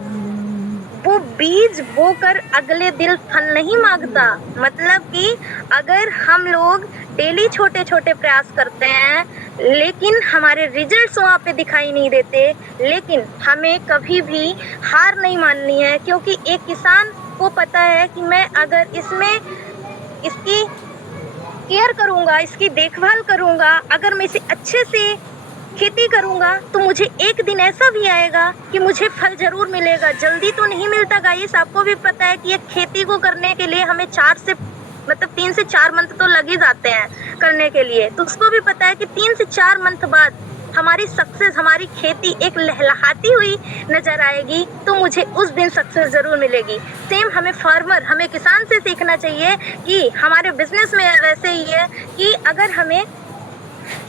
वो बीज बोकर अगले दिन फल नहीं मांगता। मतलब कि अगर हम लोग डेली छोटे छोटे प्रयास करते हैं लेकिन हमारे रिजल्ट्स वहाँ पे दिखाई नहीं देते, लेकिन हमें कभी भी हार नहीं माननी है, क्योंकि एक किसान को पता है कि मैं अगर इसकी केयर करूँगा, इसकी देखभाल करूँगा, अगर मैं इसे अच्छे से खेती करूँगा तो मुझे एक दिन ऐसा भी आएगा कि मुझे फल ज़रूर मिलेगा। जल्दी तो नहीं मिलता गाइस, आपको भी पता है कि एक खेती को करने के लिए हमें 3 से 4 मंथ तो लग ही जाते हैं करने के लिए। तो उसको भी पता है कि 3 से 4 मंथ बाद हमारी सक्सेस, हमारी खेती एक लहलहाती हुई नज़र आएगी, तो मुझे उस दिन सक्सेस ज़रूर मिलेगी। सेम हमें फार्मर, हमें किसान से सीखना चाहिए कि हमारे बिजनेस में वैसे ही है कि अगर हमें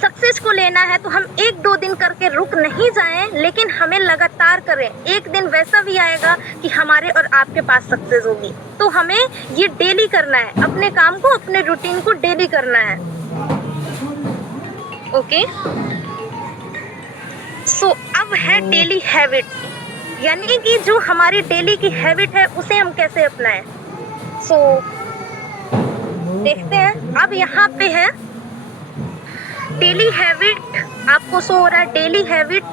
सक्सेस को लेना है तो हम 1-2 दिन करके रुक नहीं जाएं, लेकिन हमें लगातार करें। एक दिन वैसा भी आएगा कि हमारे और आपके पास सक्सेस होगी। तो हमें ये डेली करना है, अपने काम को, अपने रूटीन को डेली करना है। ओके, सो अब है डेली हैबिट, यानी कि जो हमारी डेली की हैबिट है उसे हम कैसे अपनाएं। सो देखते हैं। अब यहाँ पे है डेली हैबिट, आपको शो हो रहा है डेली हैबिट,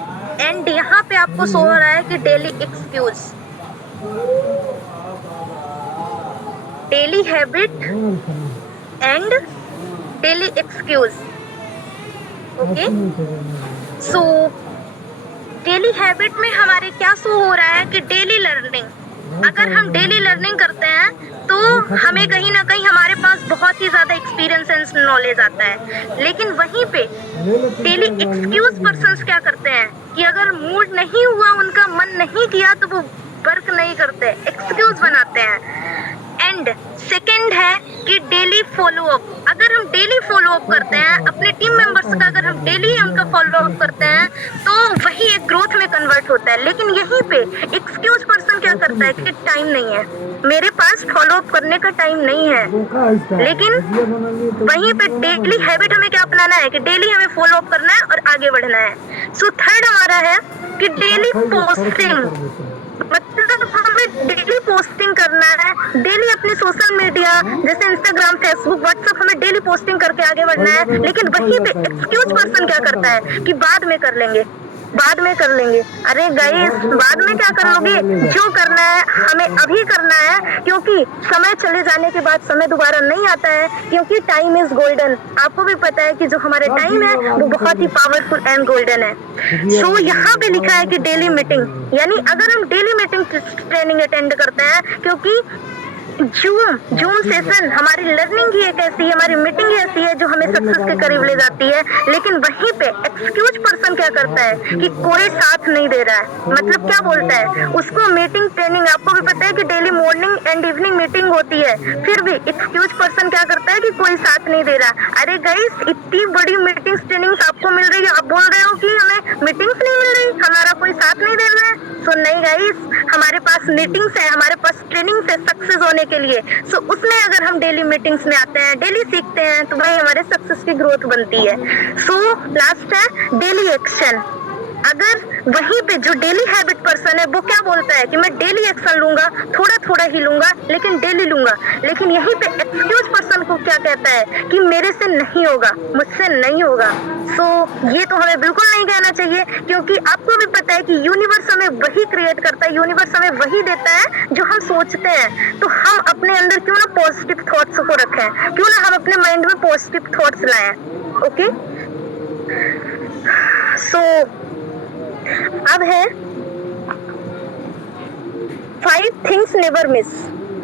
एंड यहाँ पे आपको शो हो रहा है कि daily excuse. Daily habit and daily excuse. Okay, so daily habit में हमारे क्या शो हो रहा है कि डेली लर्निंग। अगर हम डेली लर्निंग करते हैं तो हमें कहीं ना कहीं हमारे पास बहुत ही ज्यादा एक्सपीरियंस एंड नॉलेज आता है। लेकिन वहीं पे डेली एक्सक्यूज पर्सन्स क्या करते हैं कि अगर मूड नहीं हुआ, उनका मन नहीं किया, तो वो वर्क नहीं करते, एक्सक्यूज बनाते हैं। एंड सेकंड है कि डेली फॉलो अप। अगर हम डेली फॉलो अप करते हैं अपने टीम मेंबर्स का, अगर हम डेली उनका फॉलो अप करते हैं तो वही एक ग्रोथ में कन्वर्ट होता है। लेकिन यहीं पे एक्सक्यूज पर्सन क्या करता है कि टाइम नहीं है, मेरे पास फॉलो अप करने का टाइम नहीं है। लेकिन वहीं पे डेली हैबिट हमें क्या अपनाना है कि डेली हमें फॉलो अप करना है और आगे बढ़ना है। सो थर्ड हमारा है कि डेली पोस्टिंग, मतलब हमें डेली पोस्टिंग करना है। डेली अपने सोशल मीडिया जैसे इंस्टाग्राम, फेसबुक, व्हाट्सएप, हमें डेली पोस्टिंग करके आगे बढ़ना है। लेकिन वहीं पे एक्सक्यूज पर्सन क्या करता है कि बाद में कर लेंगे, बाद में कर लेंगे। अरे गाइस, बाद में क्या करोगे, जो करना है हमें अभी करना है, क्योंकि समय चले जाने के बाद समय दोबारा नहीं आता है, क्योंकि टाइम इज गोल्डन। आपको भी पता है कि जो हमारे टाइम है वो बहुत ही पावरफुल एंड गोल्डन है। सो यहाँ पे लिखा है कि डेली मीटिंग, यानी अगर हम डेली मीटिंग ट्रेनिंग अटेंड करते हैं, क्योंकि जूम सेशन हमारी लर्निंग ही एक ऐसी है, हमारी मीटिंग ही ऐसी है जो हमें सक्सेस के करीब ले जाती है। लेकिन वहीं पे एक्सक्यूज पर्सन क्या करता है कि कोई साथ नहीं दे रहा है, मतलब क्या बोलता है, उसको मीटिंग ट्रेनिंग, आपको भी पता है कि daily morning and evening meeting होती है, फिर भी एक्सक्यूज पर्सन क्या करता है कि कोई साथ नहीं दे रहा। अरे गाइस, इतनी बड़ी मीटिंग्स ट्रेनिंग्स आपको मिल रही है, आप बोल रहे हो कि हमें मीटिंग्स नहीं मिल रही, हमारा कोई साथ नहीं दे रहा है। सो नहीं गाइस, हमारे पास मीटिंग्स है, हमारे पास ट्रेनिंग्स है सक्सेस होने के लिए। सो उसमें अगर हम डेली मीटिंग्स में आते हैं, डेली सीखते हैं, तो भाई हमारे सक्सेस की ग्रोथ बनती है। सो लास्ट है डेली एक्शन। अगर वहीं पे जो डेली हैबिट पर्सन है वो क्या बोलता है कि मैं डेली एक्शन लूंगा, थोड़ा थोड़ा ही लूंगा लेकिन डेली लूंगा। लेकिन यहीं पे एक्सक्यूज पर्सन को क्या कहता है कि मेरे से नहीं होगा, मुझसे नहीं होगा। सो ये तो हमें बिल्कुल नहीं कहना चाहिए, क्योंकि आपको भी पता है कि यूनिवर्स हमें वही क्रिएट करता है, यूनिवर्स हमें वही देता है जो हम सोचते हैं। तो हम अपने अंदर क्यों ना पॉजिटिव थॉट्स को रखें, क्यों ना हम अपने माइंड में पॉजिटिव थॉट्स लाएं। ओके, सो अब है 5 थिंग्स नेवर मिस।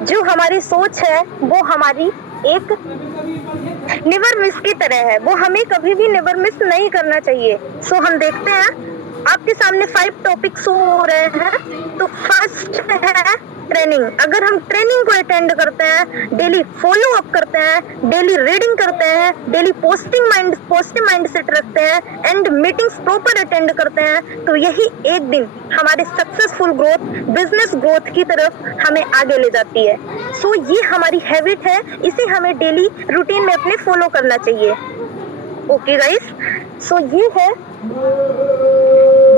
जो हमारी सोच है वो हमारी एक नेवर मिस की तरह है, वो हमें कभी भी नेवर मिस नहीं करना चाहिए। सो हम देखते हैं, आपके सामने 5 टॉपिक्स हो रहे हैं। तो फर्स्ट है ट्रेनिंग। अगर हम ट्रेनिंग को अटेंड करते हैं, डेली फॉलो अप करते हैं, डेली रीडिंग करते हैं, डेली पॉजिटिव माइंड सेट रखते हैं एंड मीटिंग्स प्रॉपर अटेंड करते हैं, तो यही एक दिन हमारे सक्सेसफुल ग्रोथ, बिजनेस ग्रोथ की तरफ हमें आगे ले जाती है। सो ये हमारी हैबिट है, इसे हमें डेली रूटीन में अपने फॉलो करना चाहिए। ओके गाइस, सो ये है,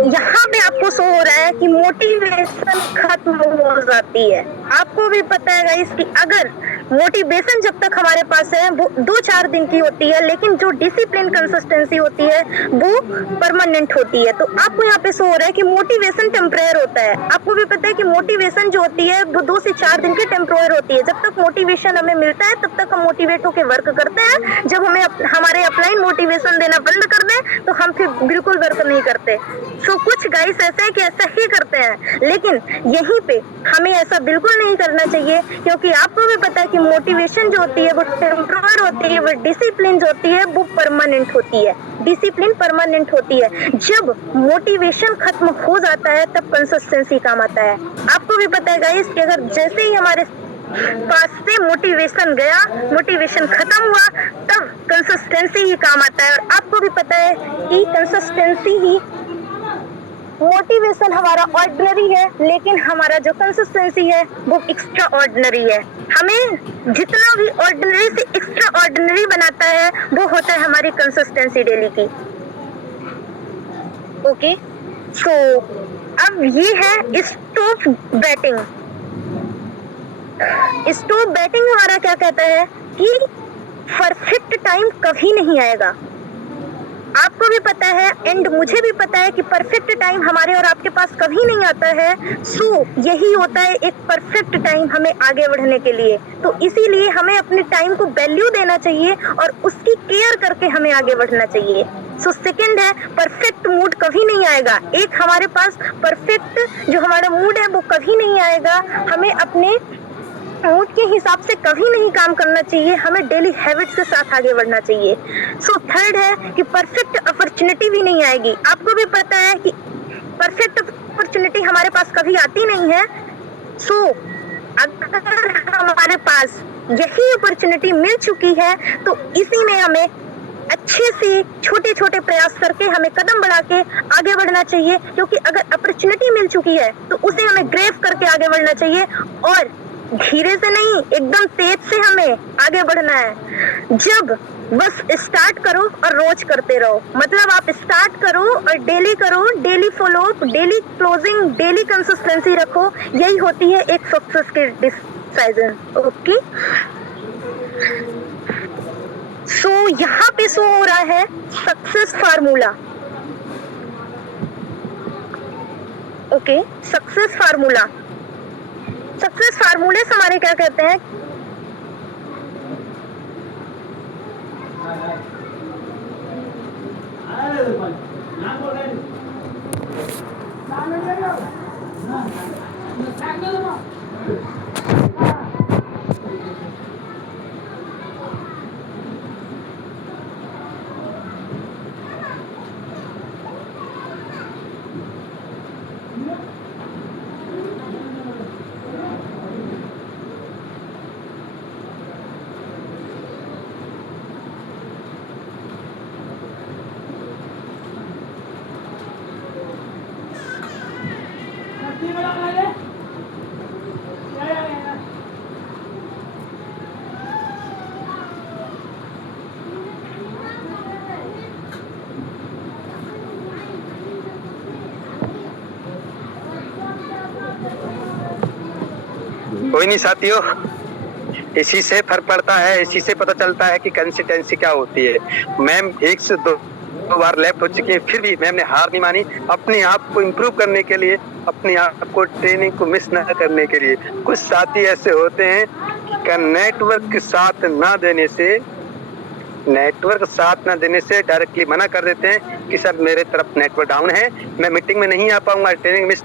यहाँ पे आपको शो हो रहा है कि मोटिवेशन खत्म हो जाती है। आपको भी पता है गाइस कि अगर मोटिवेशन जब तक हमारे पास है वो 2-4 दिन की होती है, लेकिन जो डिसिप्लिन कंसिस्टेंसी होती है वो परमानेंट होती है। तो आपको यहाँ पे शो हो रहा है कि मोटिवेशन टेम्परेरी होता है। आपको भी पता है कि मोटिवेशन जो होती है वो 2 से 4 दिन की टेम्परेरी होती है। जब तक मोटिवेशन हमें मिलता है तब तक हम मोटिवेट होकर वर्क करते हैं। जब हमें हमारे अपलाइन मोटिवेशन देना बंद कर दें तो हम फिर बिल्कुल वर्क नहीं करते। सो कुछ गाइस ऐसे हैं कि ऐसा ही करते हैं, लेकिन यहीं पे हमें ऐसा बिल्कुल नहीं करना चाहिए, क्योंकि आपको भी पता है कि मोटिवेशन जो होती है वो टेम्पररी होती है, वो डिसिप्लिन जो होती है वो परमानेंट होती है। डिसिप्लिन परमानेंट होती है। जब मोटिवेशन खत्म हो जाता है तब कंसिस्टेंसी काम आता है। आपको भी पता है गाइस कि अगर जैसे ही हमारे पास से मोटिवेशन गया, मोटिवेशन खत्म हुआ, तब कंसिस्टेंसी ही काम आता है। और आपको भी पता है कि कंसिस्टेंसी ही, मोटिवेशन हमारा ऑर्डिनरी है लेकिन हमारा जो कंसिस्टेंसी है वो एक्स्ट्रा ऑर्डिनरी है। हमें जितना भी ऑर्डिनरी से एक्स्ट्रा ऑर्डिनरी बनाता है वो होता है हमारी कंसिस्टेंसी डेली की। ओके, सो अब ये है स्टॉप बैटिंग। स्टॉप बैटिंग हमारा क्या कहता है कि परफेक्ट टाइम कभी नहीं आएगा। आपको भी पता है एंड मुझे भी पता है कि परफेक्ट टाइम हमारे और आपके पास कभी नहीं आता है। सो यही होता है एक परफेक्ट टाइम हमें आगे बढ़ने के लिए। तो इसीलिए हमें अपने टाइम को वैल्यू देना चाहिए और उसकी केयर करके हमें आगे बढ़ना चाहिए। सो सेकंड है, परफेक्ट मूड कभी नहीं आएगा। एक हमारे पास परफेक्ट जो हमारा मूड है वो कभी नहीं आएगा। हमें अपने मूड के हिसाब से कभी नहीं काम करना चाहिए, हमें डेली हैबिट के साथ आगे बढ़ना चाहिए। सो थर्ड है कि परफेक्ट अपॉर्चुनिटी भी नहीं आएगी। आपको भी पता है कि परफेक्ट अपॉर्चुनिटी हमारे पास कभी आती नहीं है। सो अगर हमारे पास यही अपॉर्चुनिटी मिल चुकी है तो इसी में हमें अच्छे से छोटे छोटे प्रयास करके हमें कदम बढ़ा के आगे बढ़ना चाहिए, क्योंकि अगर अपॉर्चुनिटी मिल चुकी है तो उसे हमें ग्रैब करके आगे बढ़ना चाहिए और धीरे से नहीं एकदम तेज से हमें आगे बढ़ना है। जब बस स्टार्ट करो और रोज करते रहो, मतलब आप स्टार्ट करो और daily follow up, daily closing, daily consistency रखो, यही होती है एक सक्सेस की डिसाइजन। ओके, सो यहाँ पे शो हो रहा है success formula. Okay, success formula, success फार्मूले से हमारे क्या कहते हैं कोई नहीं साथियों, इसी से फर्क पड़ता है, इसी से पता चलता है कि कंसिस्टेंसी क्या होती है। मैम 1 से 2 बार लेफ्ट हो चुकी है, फिर भी मैम ने हार नहीं मानी। अपने आप को इम्प्रूव करने के लिए, अपने आप को ट्रेनिंग को मिस न करने के लिए। कुछ साथी ऐसे होते हैं कि नेटवर्क साथ ना देने से डायरेक्टली मना कर देते हैं कि सर मेरे तरफ नेटवर्क डाउन है, मैं मीटिंग में नहीं आ पाऊंगा, ट्रेनिंग मिस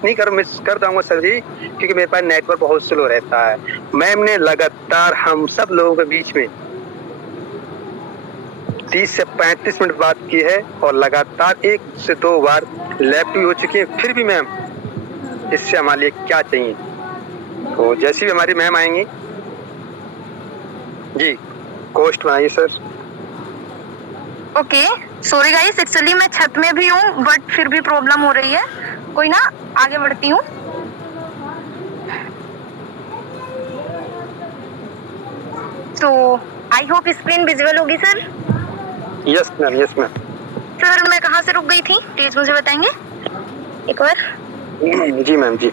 कर दूंगा सर जी, क्योंकि मेरे पास नेटवर्क बहुत स्लो रहता है। मैम ने लगातार हम सब लोगों के बीच में 30 से 35 मिनट बात की है और लगातार 1 से 2 बार लेफ्ट भी हो चुकी है। फिर भी मैम इससे हमारे लिए क्या चाहिए। तो जैसी भी हमारी मैम आएंगी जी, कोस्ट बनाइए sir. Okay, sorry guys, actually मैं छत में भी हूँ बट फिर भी प्रॉब्लम हो रही है। कोई ना, आगे बढ़ती हूँ। तो आई होप स्क्रीन विजुअल होगी sir. Yes ma'am, yes ma'am. Sir मैं कहाँ से रुक गई थी, प्लीज मुझे बताएंगे एक बार। जी मैम जी।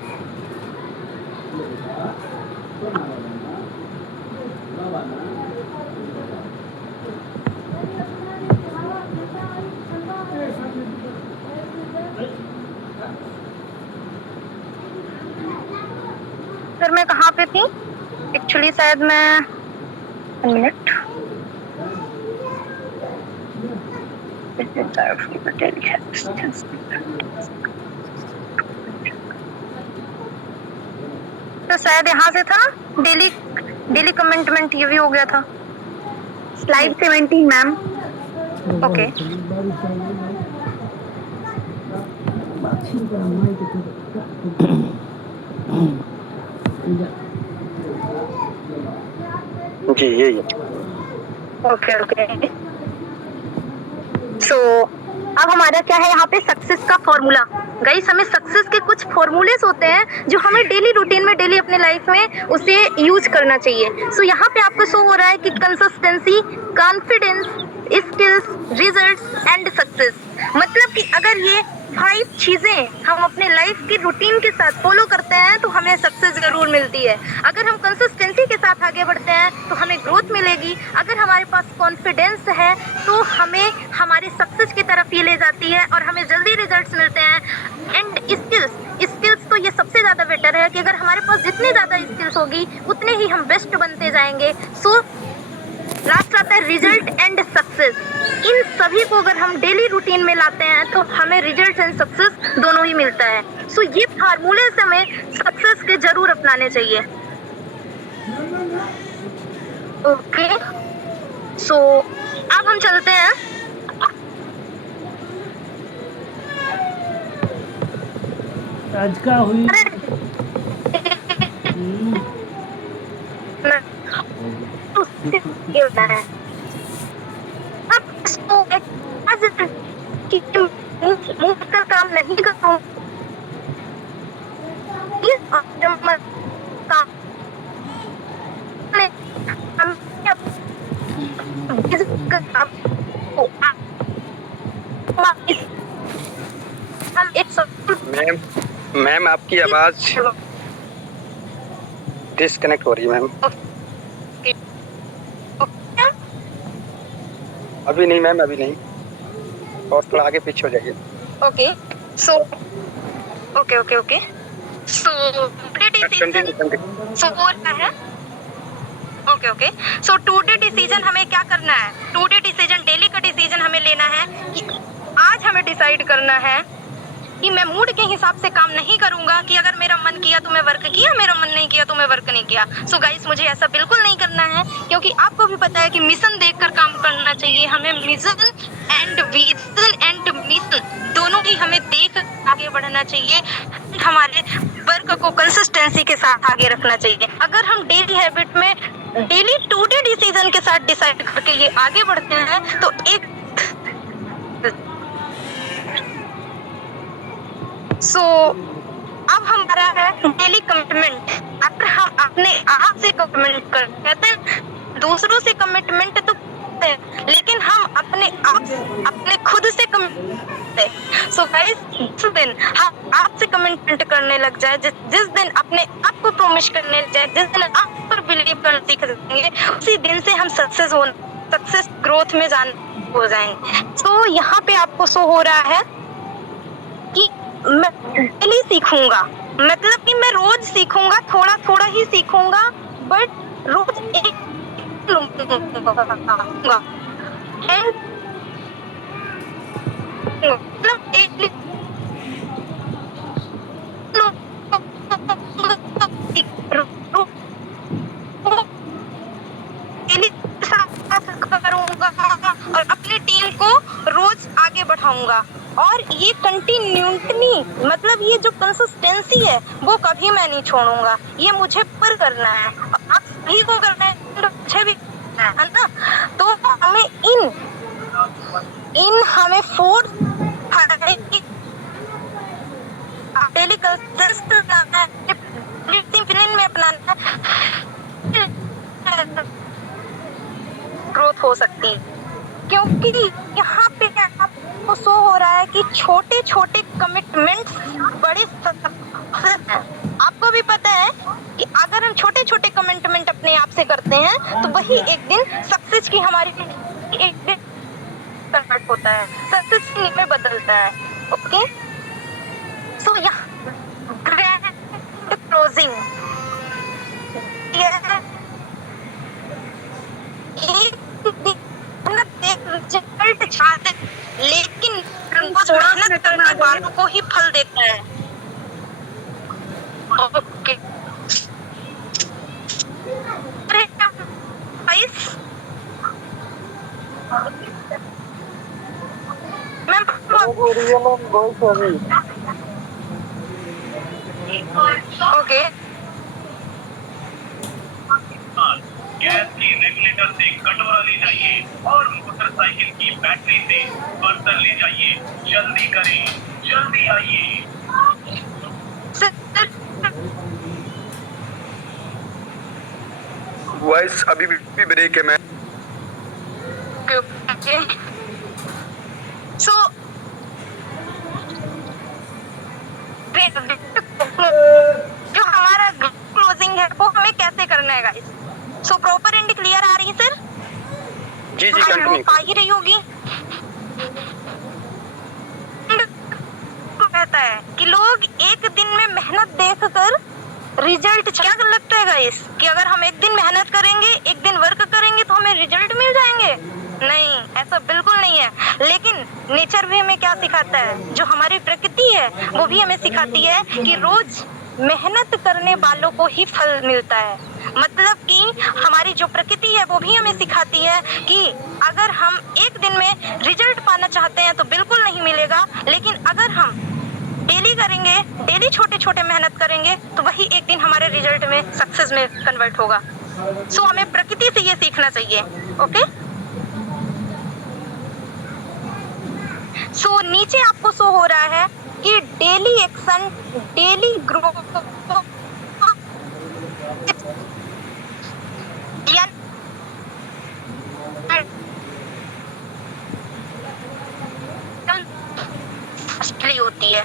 सर मैं कहाँ पे थी एक्चुअली, शायद मैं 1 मिनट। तो शायद यहाँ से था, डेली कमेंटमेंट ये भी हो गया था। Slide 17 ma'am. ओके, जी यही है। ओके। सो अब हमारा क्या है यहाँ पे सक्सेस का फॉर्मूला। गाइस हमें सक्सेस के कुछ फॉर्मूलेस होते हैं जो हमें डेली रूटीन में, डेली अपने लाइफ में उसे यूज करना चाहिए। सो यहाँ पे आपको शो हो रहा है कि consistency, confidence, skills, results and success. मतलब कि अगर ये 5 चीजें हम अपने लाइफ की रूटीन के साथ फॉलो करते हैं तो हमें सक्सेस जरूर मिलती है। अगर हम कंसिस्टेंसी के साथ आगे बढ़ते हैं तो हमें ग्रोथ मिलेगी। अगर हमारे पास कॉन्फिडेंस है तो हमें हमारी सक्सेस की तरफ ये ले जाती है और हमें जल्दी रिजल्ट्स मिलते हैं। एंड स्किल्स तो ये सबसे ज़्यादा बेटर है कि अगर हमारे पास जितनी ज़्यादा स्किल्स होगी उतने ही हम बेस्ट बनते जाएंगे। सो लास्ट आता है रिजल्ट एंड सक्सेस। इन सभी को अगर हम डेली रूटीन में लाते हैं तो हमें रिजल्ट एंड सक्सेस दोनों ही मिलता है। सो ये फार्मूले से हमें सक्सेस के जरूर अपनाने चाहिए। ओके, सो अब हम चलते हैं आज का हुई अब इसको मुंह का काम नहीं करूँ मैम आपकी आवाज डिस्कनेक्ट हो रही है मैम। अभी नहीं मैम, अभी नहीं, और थोड़ा आगे पीछे हो जाइए। ओके, सो ओके सो है। ओके सो टुडे डिसीजन हमें क्या करना है? टुडे डिसीजन, डेली का डिसीजन हमें लेना है कि आज हमें डिसाइड करना है कि मैं मूड के हिसाब से काम नहीं करूंगा कि अगर मेरा मन किया तो मैं वर्क किया, मेरा मन नहीं किया तो मैं वर्क नहीं किया। सो गाइस, मुझे ऐसा बिल्कुल नहीं करना है, क्योंकि आपको भी पता है कि मिशन देखकर काम करना चाहिए। हमें mission and vision and mission दोनों ही हमें देख आगे बढ़ना चाहिए। हमारे वर्क को कंसिस्टेंसी के साथ आगे रखना चाहिए। अगर हम डेली हैबिट में डेली टुडे डिसीजन के साथ डिसाइड करके ये आगे बढ़ते हैं तो एक सो अब हमारा है डेली कमिटमेंट। अगर हम अपने आप से कमिटमेंट कहते हैं, दूसरों से कमिटमेंट तो करते हैं, लेकिन हम अपने खुद से कमिटमेंट। सो गाइस, जिस दिन हम आपसे कमिटमेंट करने लग जाए, जिस दिन अपने आप को प्रॉमिस करने लग जाए, जिस दिन आप पर बिलीव करना सीख जाएंगे, उसी दिन से हम सक्सेस ग्रोथ में हो जाएंगे। तो यहाँ पे आपको शो हो रहा है कि मैं डेली सीखूंगा, मतलब कि मैं रोज सीखूंगा, थोड़ा थोड़ा ही सीखूंगा, बट रोज एक मतलब एक करूंगा और अपनी टीम को रोज आगे बढ़ाऊंगा। और ये कंटिन्यूटी, मतलब ये जो कंसिस्टेंसी है वो कभी मैं नहीं छोड़ूंगा। ये मुझे पर करना है, आप सभी को करना है, मुझे भी है ना। तो हमें हमें फोर्स डेली कंसिस्टेंट बनाना है, डिसिप्लिन में अपनाना है, ग्रोथ हो सकती है। क्योंकि यहाँ पे आपको शो हो रहा है कि छोटे छोटे कमिटमेंट्स बड़े सक्सेस हैं। आपको भी पता है कि अगर हम छोटे छोटे कमिटमेंट अपने आप से करते हैं तो वही एक दिन सक्सेस की हमारी एक दिन कन्वर्ट होता है, सक्सेस में बदलता है। ओके, सो यहाँ ग्रैंड क्लोजिंग रिजल्ट चाहते, लेकिन मेहनत करने वालों को ही फल देता है। ओके, ओके, गैस की रेगुलेटर से कटोरा ले जाइए और मोटरसाइकिल की बैटरी से बर्तन ले जाइए। जल्दी करें, जल्दी आइए। वॉइस अभी भी ब्रेक है मैम। सो जो हमारा क्लोजिंग है वो हमें कैसे करना है guys. So proper and clear आ रही है सर? जी कंटिन्यू। आ ही रही होगी। कहता है कि लोग एक दिन में मेहनत देखकर रिजल्ट, क्या लगता है गाइस कि अगर हम एक दिन मेहनत करेंगे, एक दिन वर्क करेंगे तो हमें रिजल्ट मिल जाएंगे? नहीं, ऐसा बिल्कुल नहीं है। लेकिन नेचर भी हमें क्या सिखाता है, जो हमारी प्रकृति है वो भी हमें सिखाती है कि रोज मेहनत करने वालों को ही फल मिलता है। मतलब कि हमारी जो प्रकृति है वो भी हमें सिखाती है कि अगर हम एक दिन में रिजल्ट पाना चाहते हैं तो बिल्कुल नहीं मिलेगा, लेकिन अगर हम डेली करेंगे, डेली छोटे छोटे मेहनत करेंगे तो वही एक दिन हमारे रिजल्ट में, सक्सेस में कन्वर्ट होगा। सो हमें प्रकृति से ये सीखना चाहिए। ओके, सो नीचे आपको शो हो रहा है कि डेली एक्शन, डेली ग्रोथ, होती है।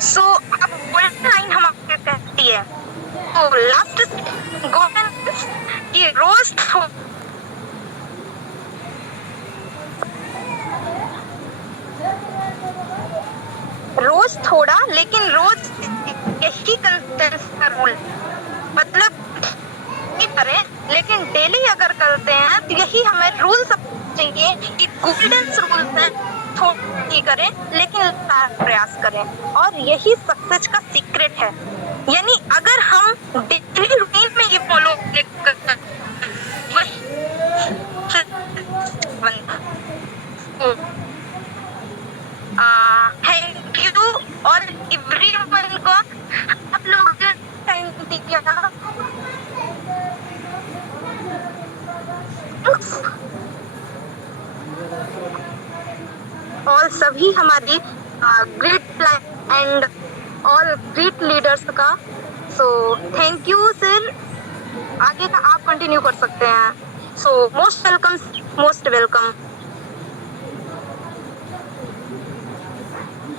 सो अब गोल्डन लाइन हमारे कहती है, तो लास्ट गोल्डन की रोज रोज थोड़ा, लेकिन रोज यही का रूल, मतलब करें लेकिन डेली अगर करते हैं तो यही हमें रूल समझेंगे कि गोल्डन रूल्स हैं, थोड़ी करें लेकिन प्रयास करें, और यही सक्सेस का सीक्रेट है। यानी अगर हम डेली रूटीन में ये फॉलो थैंक यू और एवरीवन को आप लोग टाइम दिया। और सभी हमारी great plan and all great leaders का, सो थैंक यू सर। आगे का आप कंटिन्यू कर सकते हैं। So most welcome, most welcome.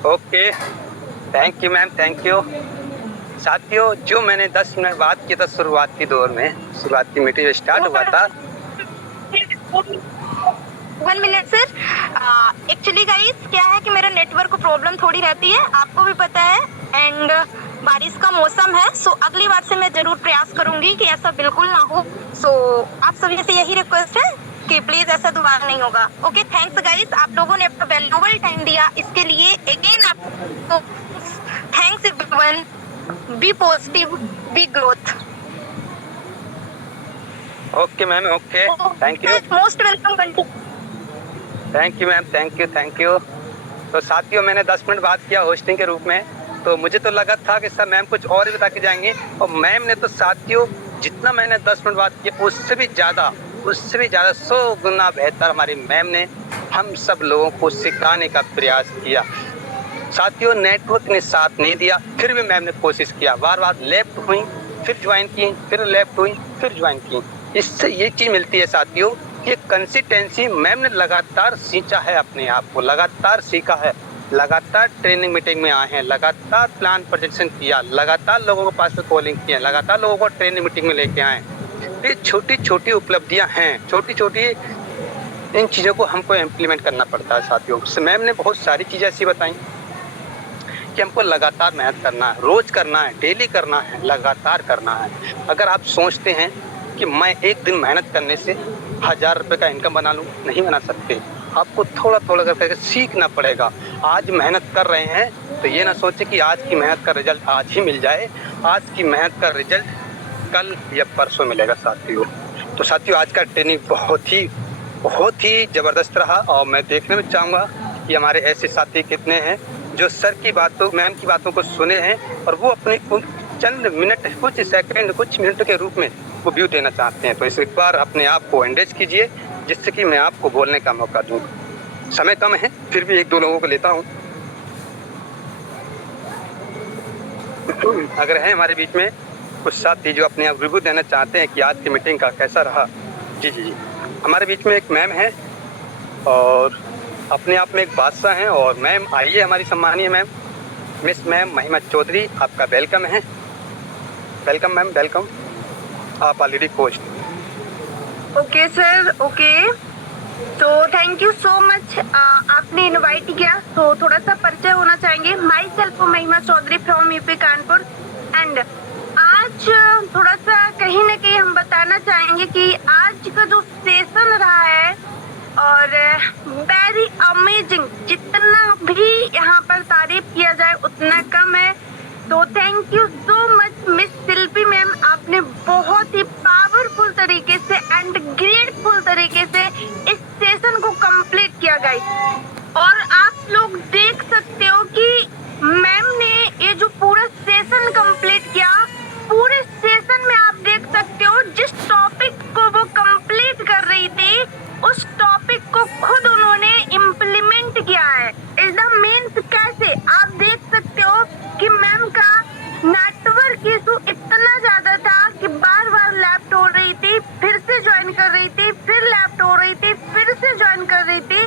Okay, thank you ma'am, thank you. साथियों, जो मैंने 10 मिनट बात किया था शुरुआती दौर में, शुरुआती मीटिंग स्टार्ट हुआ था। 1 मिनट सर। एक्चुअली गाइस क्या है कि मेरा नेटवर्क प्रॉब्लम थोड़ी रहती है, आपको भी पता है, एंड बारिश का मौसम है। सो अगली बार से मैं जरूर प्रयास करूंगी कि ऐसा बिल्कुल ना हो। सो आप सभी से यही रिक्वेस्ट है कि प्लीज ऐसा दोबारा नहीं होगा। ओके, थैंक्स गाइस, आप लोगों ने अपना वैल्यूएबल टाइम दिया, इसके लिए अगेन आपको thanks everyone. Be positive, be growth. Okay ma'am, okay, thank you, most welcome. Thank you ma'am, thank you, thank you. तो साथियों, मैंने 10 मिनट बात किया होस्टिंग के रूप में, तो मुझे तो लगा था कि सर मैम कुछ और ही बता के जाएंगे, और मैम ने तो साथियों जितना मैंने 10 मिनट बात किया उससे भी ज़्यादा 100 गुना बेहतर हमारी मैम ने हम सब लोगों को सिखाने का प्रयास किया। साथियों, नेटवर्क ने साथ नहीं दिया, फिर भी मैम ने कोशिश किया, बार बार लेफ्ट हुई, फिर ज्वाइन की, फिर लेफ्ट हुई, फिर ज्वाइन की। इससे ये चीज़ मिलती है साथियों, ये कंसिस्टेंसी मैम ने लगातार सींचा है, अपने आप को लगातार सीखा है, लगातार ट्रेनिंग मीटिंग में आए हैं, लगातार प्लान प्रोजेक्शन किया, लगातार लोगों के पास में कॉलिंग किया, लगातार लोगों को ट्रेनिंग मीटिंग में लेके आए। ये छोटी छोटी उपलब्धियां हैं, छोटी छोटी इन चीज़ों को हमको इम्प्लीमेंट करना पड़ता है साथियों। मैम ने बहुत सारी चीज़ें ऐसी बताई कि हमको लगातार मेहनत करना है, रोज़ करना है, डेली करना है, लगातार करना है। अगर आप सोचते हैं कि मैं एक दिन मेहनत करने से 1000 रुपये का इनकम बना लूँ, नहीं बना सकते। आपको थोड़ा थोड़ा करके सीखना पड़ेगा। आज मेहनत कर रहे हैं तो ये ना सोचे कि आज की मेहनत का रिजल्ट आज ही मिल जाए, आज की मेहनत का रिजल्ट कल या परसों मिलेगा साथियों। तो साथियों, आज का ट्रेनिंग बहुत ही ज़बरदस्त रहा, और मैं देखने में चाहूँगा कि हमारे ऐसे साथी कितने हैं जो सर की बातों, मैम की बातों को सुने हैं और वो अपने चंद मिनट, कुछ सेकंड, कुछ मिनट के रूप में वो व्यू देना चाहते हैं। तो इस एक बार अपने आप को एंगेज कीजिए, जिससे कि मैं आपको बोलने का मौका दूँ। समय कम है, फिर भी 1-2 लोगों को लेता हूँ। अगर है हमारे बीच में कुछ साथी जो अपने आप रिव्यू देना चाहते हैं कि आज की मीटिंग का कैसा रहा। जी, हमारे बीच में एक मैम है और अपने आप में एक बादशाह हैं। और मैम आइए, हमारी सम्मानीय मैम, मिस मैम महिमा चौधरी, आपका वेलकम है। Welcome ma'am, welcome. आप already coach. Okay sir, okay. तो थैंक यू सो मच, आपने इनवाइट किया। तो थोड़ा सा परिचय होना चाहेंगे। Myself Mahima Chaudhary from UP Kanpur. And आज थोड़ा सा कहीं ना कहीं हम बताना चाहेंगे कि आज का जो सेशन रहा है और वेरी अमेजिंग, जितना भी यहाँ पर तारीफ किया जाए उतना कम है। तो thank you so much miss Shilpi ma'am, आपने बहुत ही पावरफुल तरीके से एंड ग्रेटफुल तरीके से इस सेशन को कंप्लीट किया गाइस। और आप लोग देख सकते हो कि मैम ने ये जो पूरा सेशन कंप्लीट किया, पूरे सेशन में आप देख सकते हो जिस टॉपिक को वो कंप्लीट कर रही थी उस टॉपिक को खुद उन्होंने इम्प्लीमेंट किया है। इज द मीन्स कैसे आप देख सकते हो कि मैम का नेटवर्क इशू इतना ज्यादा था कि बार बार लेफ्ट हो रही थी, फिर से ज्वाइन कर रही थी, फिर लेफ्ट हो रही थी, फिर से ज्वाइन कर रही थी।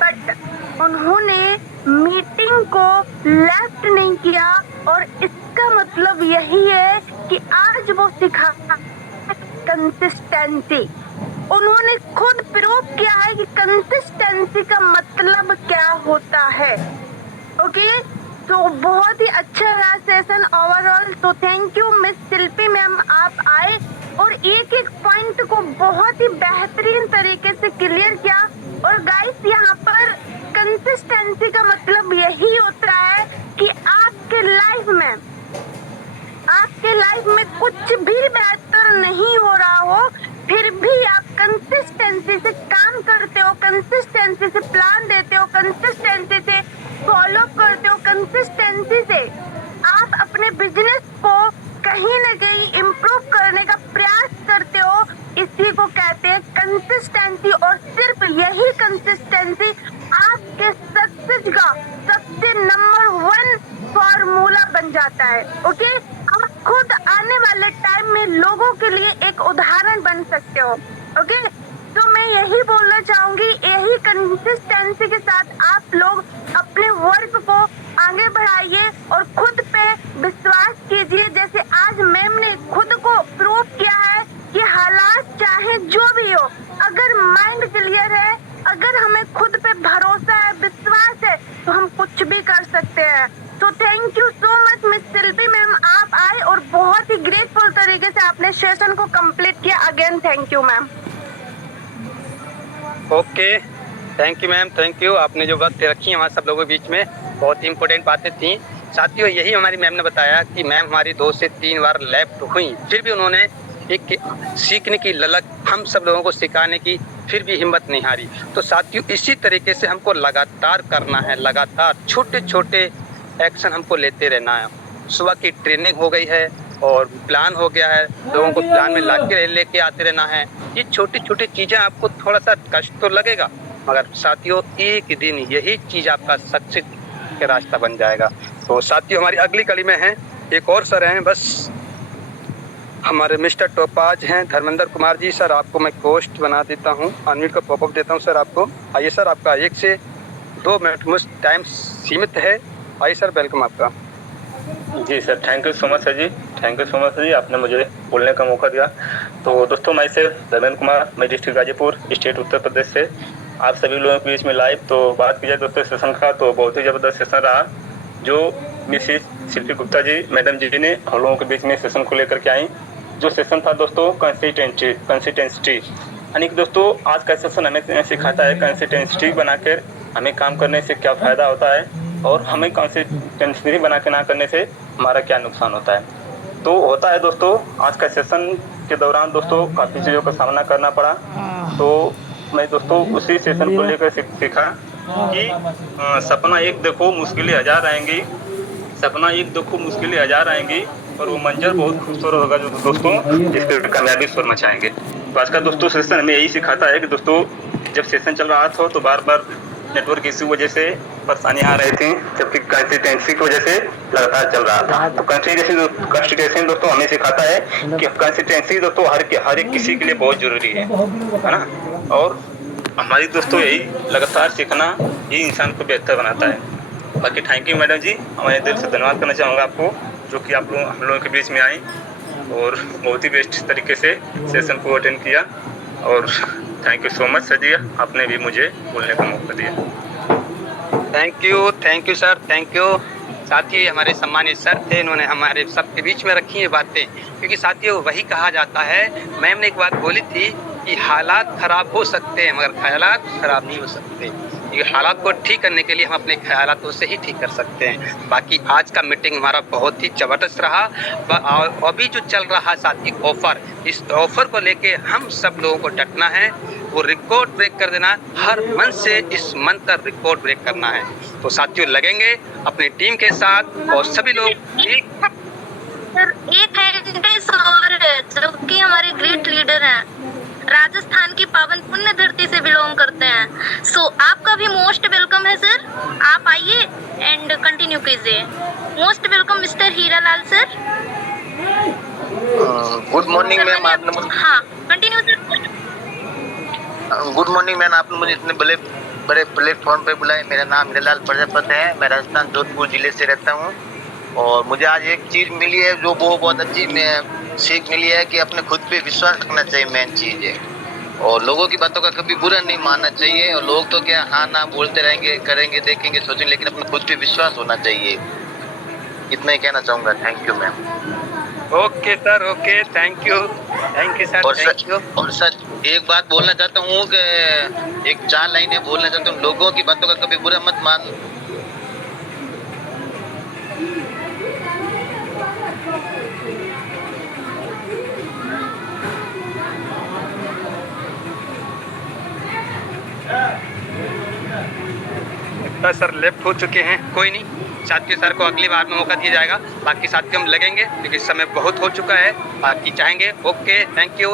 बट उन्होंने मीटिंग को लेफ्ट नहीं किया और इसका मतलब यही है कि आज वो सिखा कंसिस्टेंसी। उन्होंने खुद प्रूव किया है कि कंसिस्टेंसी का मतलब क्या होता है। ओके, तो बहुत ही अच्छा रहा सेशन ओवरऑल। तो thank you miss Shilpi ma'am, आप आए और एक एक पॉइंट को बहुत ही बेहतरीन तरीके से क्लियर किया। और गाइस, यहाँ पर कंसिस्टेंसी का मतलब यही होता है कि आपके लाइफ में कुछ भी बेहतर नहीं हो रहा हो, फिर भी आप कंसिस्टेंसी से काम करते हो, कंसिस्टेंसी से प्लान देते हो, कंसिस्टेंसी से फॉलो करते हो, कंसिस्टेंसी से आप अपने बिजनेस को कहीं न कहीं इम्प्रूव करने का प्रयास करते हो। इसी को कहते हैं कंसिस्टेंसी। और सिर्फ यही कंसिस्टेंसी आपके सक्सेस का सबसे नंबर 1 फॉर्मूला बन जाता है। ओके, आप खुद आने वाले टाइम में लोगों के लिए एक उदाहरण बन सकते हो। ओके, तो मैं यही बोलना चाहूंगी, यही कंसिस्टेंसी के साथ आप लोग अपने वर्क को आगे बढ़ाइए और खुद पे विश्वास कीजिए। जैसे आज मैम ने खुद को प्रूव किया है कि हालात चाहे जो भी हो, अगर माइंड क्लियर है, अगर हमें खुद पे भरोसा है, विश्वास है, तो हम कुछ भी कर सकते हैं। तो thank you so much miss Shilpi ma'am, आप आए और बहुत ही ग्रेटफुल तरीके से आपने सेशन को कंप्लीट किया। Again thank you ma'am. Okay, thank you ma'am, thank you. आपने जो बात रखी हमारे सब लोगों के बीच में बहुत ही इंपॉर्टेंट बातें थी। साथियों, यही हमारी मैम ने बताया कि मैम हमारी 2 से 3 बार लेफ्ट हुई, फिर भी उन्होंने एक सीखने की ललक, हम सब लोगों को सिखाने की, फिर भी हिम्मत नहीं हारी। तो साथियों, इसी तरीके से हमको लगातार करना है, लगातार छोटे छोटे एक्शन हमको लेते रहना है। सुबह की ट्रेनिंग हो गई है और प्लान हो गया है, लोगों को प्लान में लेके आते रहना है। ये छोटी छोटी चीज़ें आपको थोड़ा सा कष्ट तो लगेगा, मगर साथियों एक दिन यही चीज़ आपका सक्सेस का रास्ता बन जाएगा। तो साथियों, हमारी अगली कड़ी में हैं एक और सर हैं, बस हमारे मिस्टर टोपाज हैं, धर्मेंद्र कुमार जी। सर, आपको मैं होस्ट बना देता हूँ, अनम्यूट का पॉपअप देता हूँ सर आपको। आइए सर, आपका 1 से 2 मिनट मुझ टाइम सीमित है। आइए सर, वेलकम आपका। जी sir, thank you so much sir ji, thank you so much sir ji, आपने मुझे बोलने का मौका दिया। तो दोस्तों, मैं से धर्मेंद्र कुमार, मैं डिस्ट्रिक्ट गाजीपुर, स्टेट उत्तर प्रदेश से आप सभी लोगों के बीच में लाइव। तो बात की जाए दोस्तों सेशन का, तो बहुत ही ज़बरदस्त सेशन रहा जो मिसेस शिल्पी गुप्ता जी मैडम जी ने हम लोगों के बीच में सेशन को लेकर के आई। जो सेशन था दोस्तों कंसिस्टेंसी, यानी कि दोस्तों आज का सेशन हमें सिखाता है कंसिस्टेंसी बनाकर हमें काम करने से क्या फ़ायदा होता है और हमें कंसिस्टेंसी बना के ना करने से हमारा क्या नुकसान होता है। तो होता है दोस्तों, आज का सेशन के दौरान दोस्तों काफ़ी चीज़ों का सामना करना पड़ा। तो मैं दोस्तों उसी सेशन को लेकर सीखा कि सपना एक देखो मुश्किलें हज़ार आएंगी, सपना एक देखो मुश्किलें हज़ार आएंगी और वो मंजर बहुत खूबसूरत होगा जो दोस्तों जिसके कामयाबी स्वर मचाएंगे। तो आज का दोस्तों सेशन हमें यही सिखाता है कि दोस्तों जब सेशन चल रहा था तो बार बार नेटवर्क इश्यू वजह से परेशानी आ रही थी, जबकि कंसिस्टेंसी की वजह से लगातार चल रहा था। तो कंसिस्टेंसी दोस्तों हमें सिखाता है कि कंसिस्टेंसी दोस्तों हर एक किसी के लिए बहुत जरूरी है ना। और हमारी दोस्तों यही लगातार सीखना ही इंसान को बेहतर बनाता है। बाकी थैंक यू मैडम जी, मैं दिल से धन्यवाद करना चाहूँगा आपको, जो कि आप लोग हम लोगों के बीच में आई और बहुत ही बेस्ट तरीके से सेशन को अटेंड किया। और thank you so much sir ji, आपने भी मुझे बोलने का मौका दिया। Thank you sir, thank you. साथियों, ये हमारे सम्मानित सर थे, इन्होंने हमारे सबके बीच में रखी ये बातें, क्योंकि साथियों वही कहा जाता है, मैम ने एक बात बोली थी कि हालात खराब हो सकते हैं मगर ख्यालात खराब नहीं हो सकते। ये हालात को ठीक करने के लिए हम अपने ख्यालातों से ही ठीक कर सकते हैं। बाकी आज का मीटिंग हमारा बहुत ही ज़बरदस्त रहा। और अभी जो चल रहा है साथी ऑफर, इस ऑफर को लेके हम सब लोगों को डटना है, वो रिकॉर्ड ब्रेक कर देना, हर मन से इस मन का रिकॉर्ड ब्रेक करना है। तो साथियों लगेंगे अपनी टीम के साथ और सभी लोग सर एक हैंडेस और जो कि हमारे ग्रेट लीडर हैं, राजस्थान की पावन पुण्य धरती से बिलोंग करते हैं। सो आपका भी मोस्ट वेलकम है सर, आप आइए एंड कंटिन्यू कीजिए। Most welcome mister Hiralal sir. Good morning ma'am, आपने हाँ continue sir. Good morning ma'am, आपने मुझे इतने बड़े प्लेटफॉर्म पे बुलाए। मेरा नाम हीरालाल प्रजापति है, मैं राजस्थान जोधपुर जिले से रहता हूँ। और मुझे आज एक चीज़ मिली है जो बहुत अच्छी सीख मिली है कि अपने खुद पे विश्वास रखना चाहिए, मेन चीज़ है। और लोगों की बातों का कभी बुरा नहीं मानना चाहिए। और लोग तो क्या हाँ ना बोलते रहेंगे, करेंगे, देखेंगे, सोचेंगे, लेकिन अपने खुद पे विश्वास होना चाहिए। इतना ही कहना चाहूँगा। Thank you ma'am. Okay sir, okay, thank you sir, thank you. और सर एक बात बोलना चाहता हूँ कि एक 4 लाइनें बोलना चाहता हूँ, लोगों की बातों का कभी बुरा मत मान। सर लेफ्ट हो चुके हैं, कोई नहीं, साथियों सर को अगली बार में मौका दिया जाएगा। बाकी साथियों हम लगेंगे क्योंकि समय बहुत हो चुका है। बाकी चाहेंगे। Okay, thank you.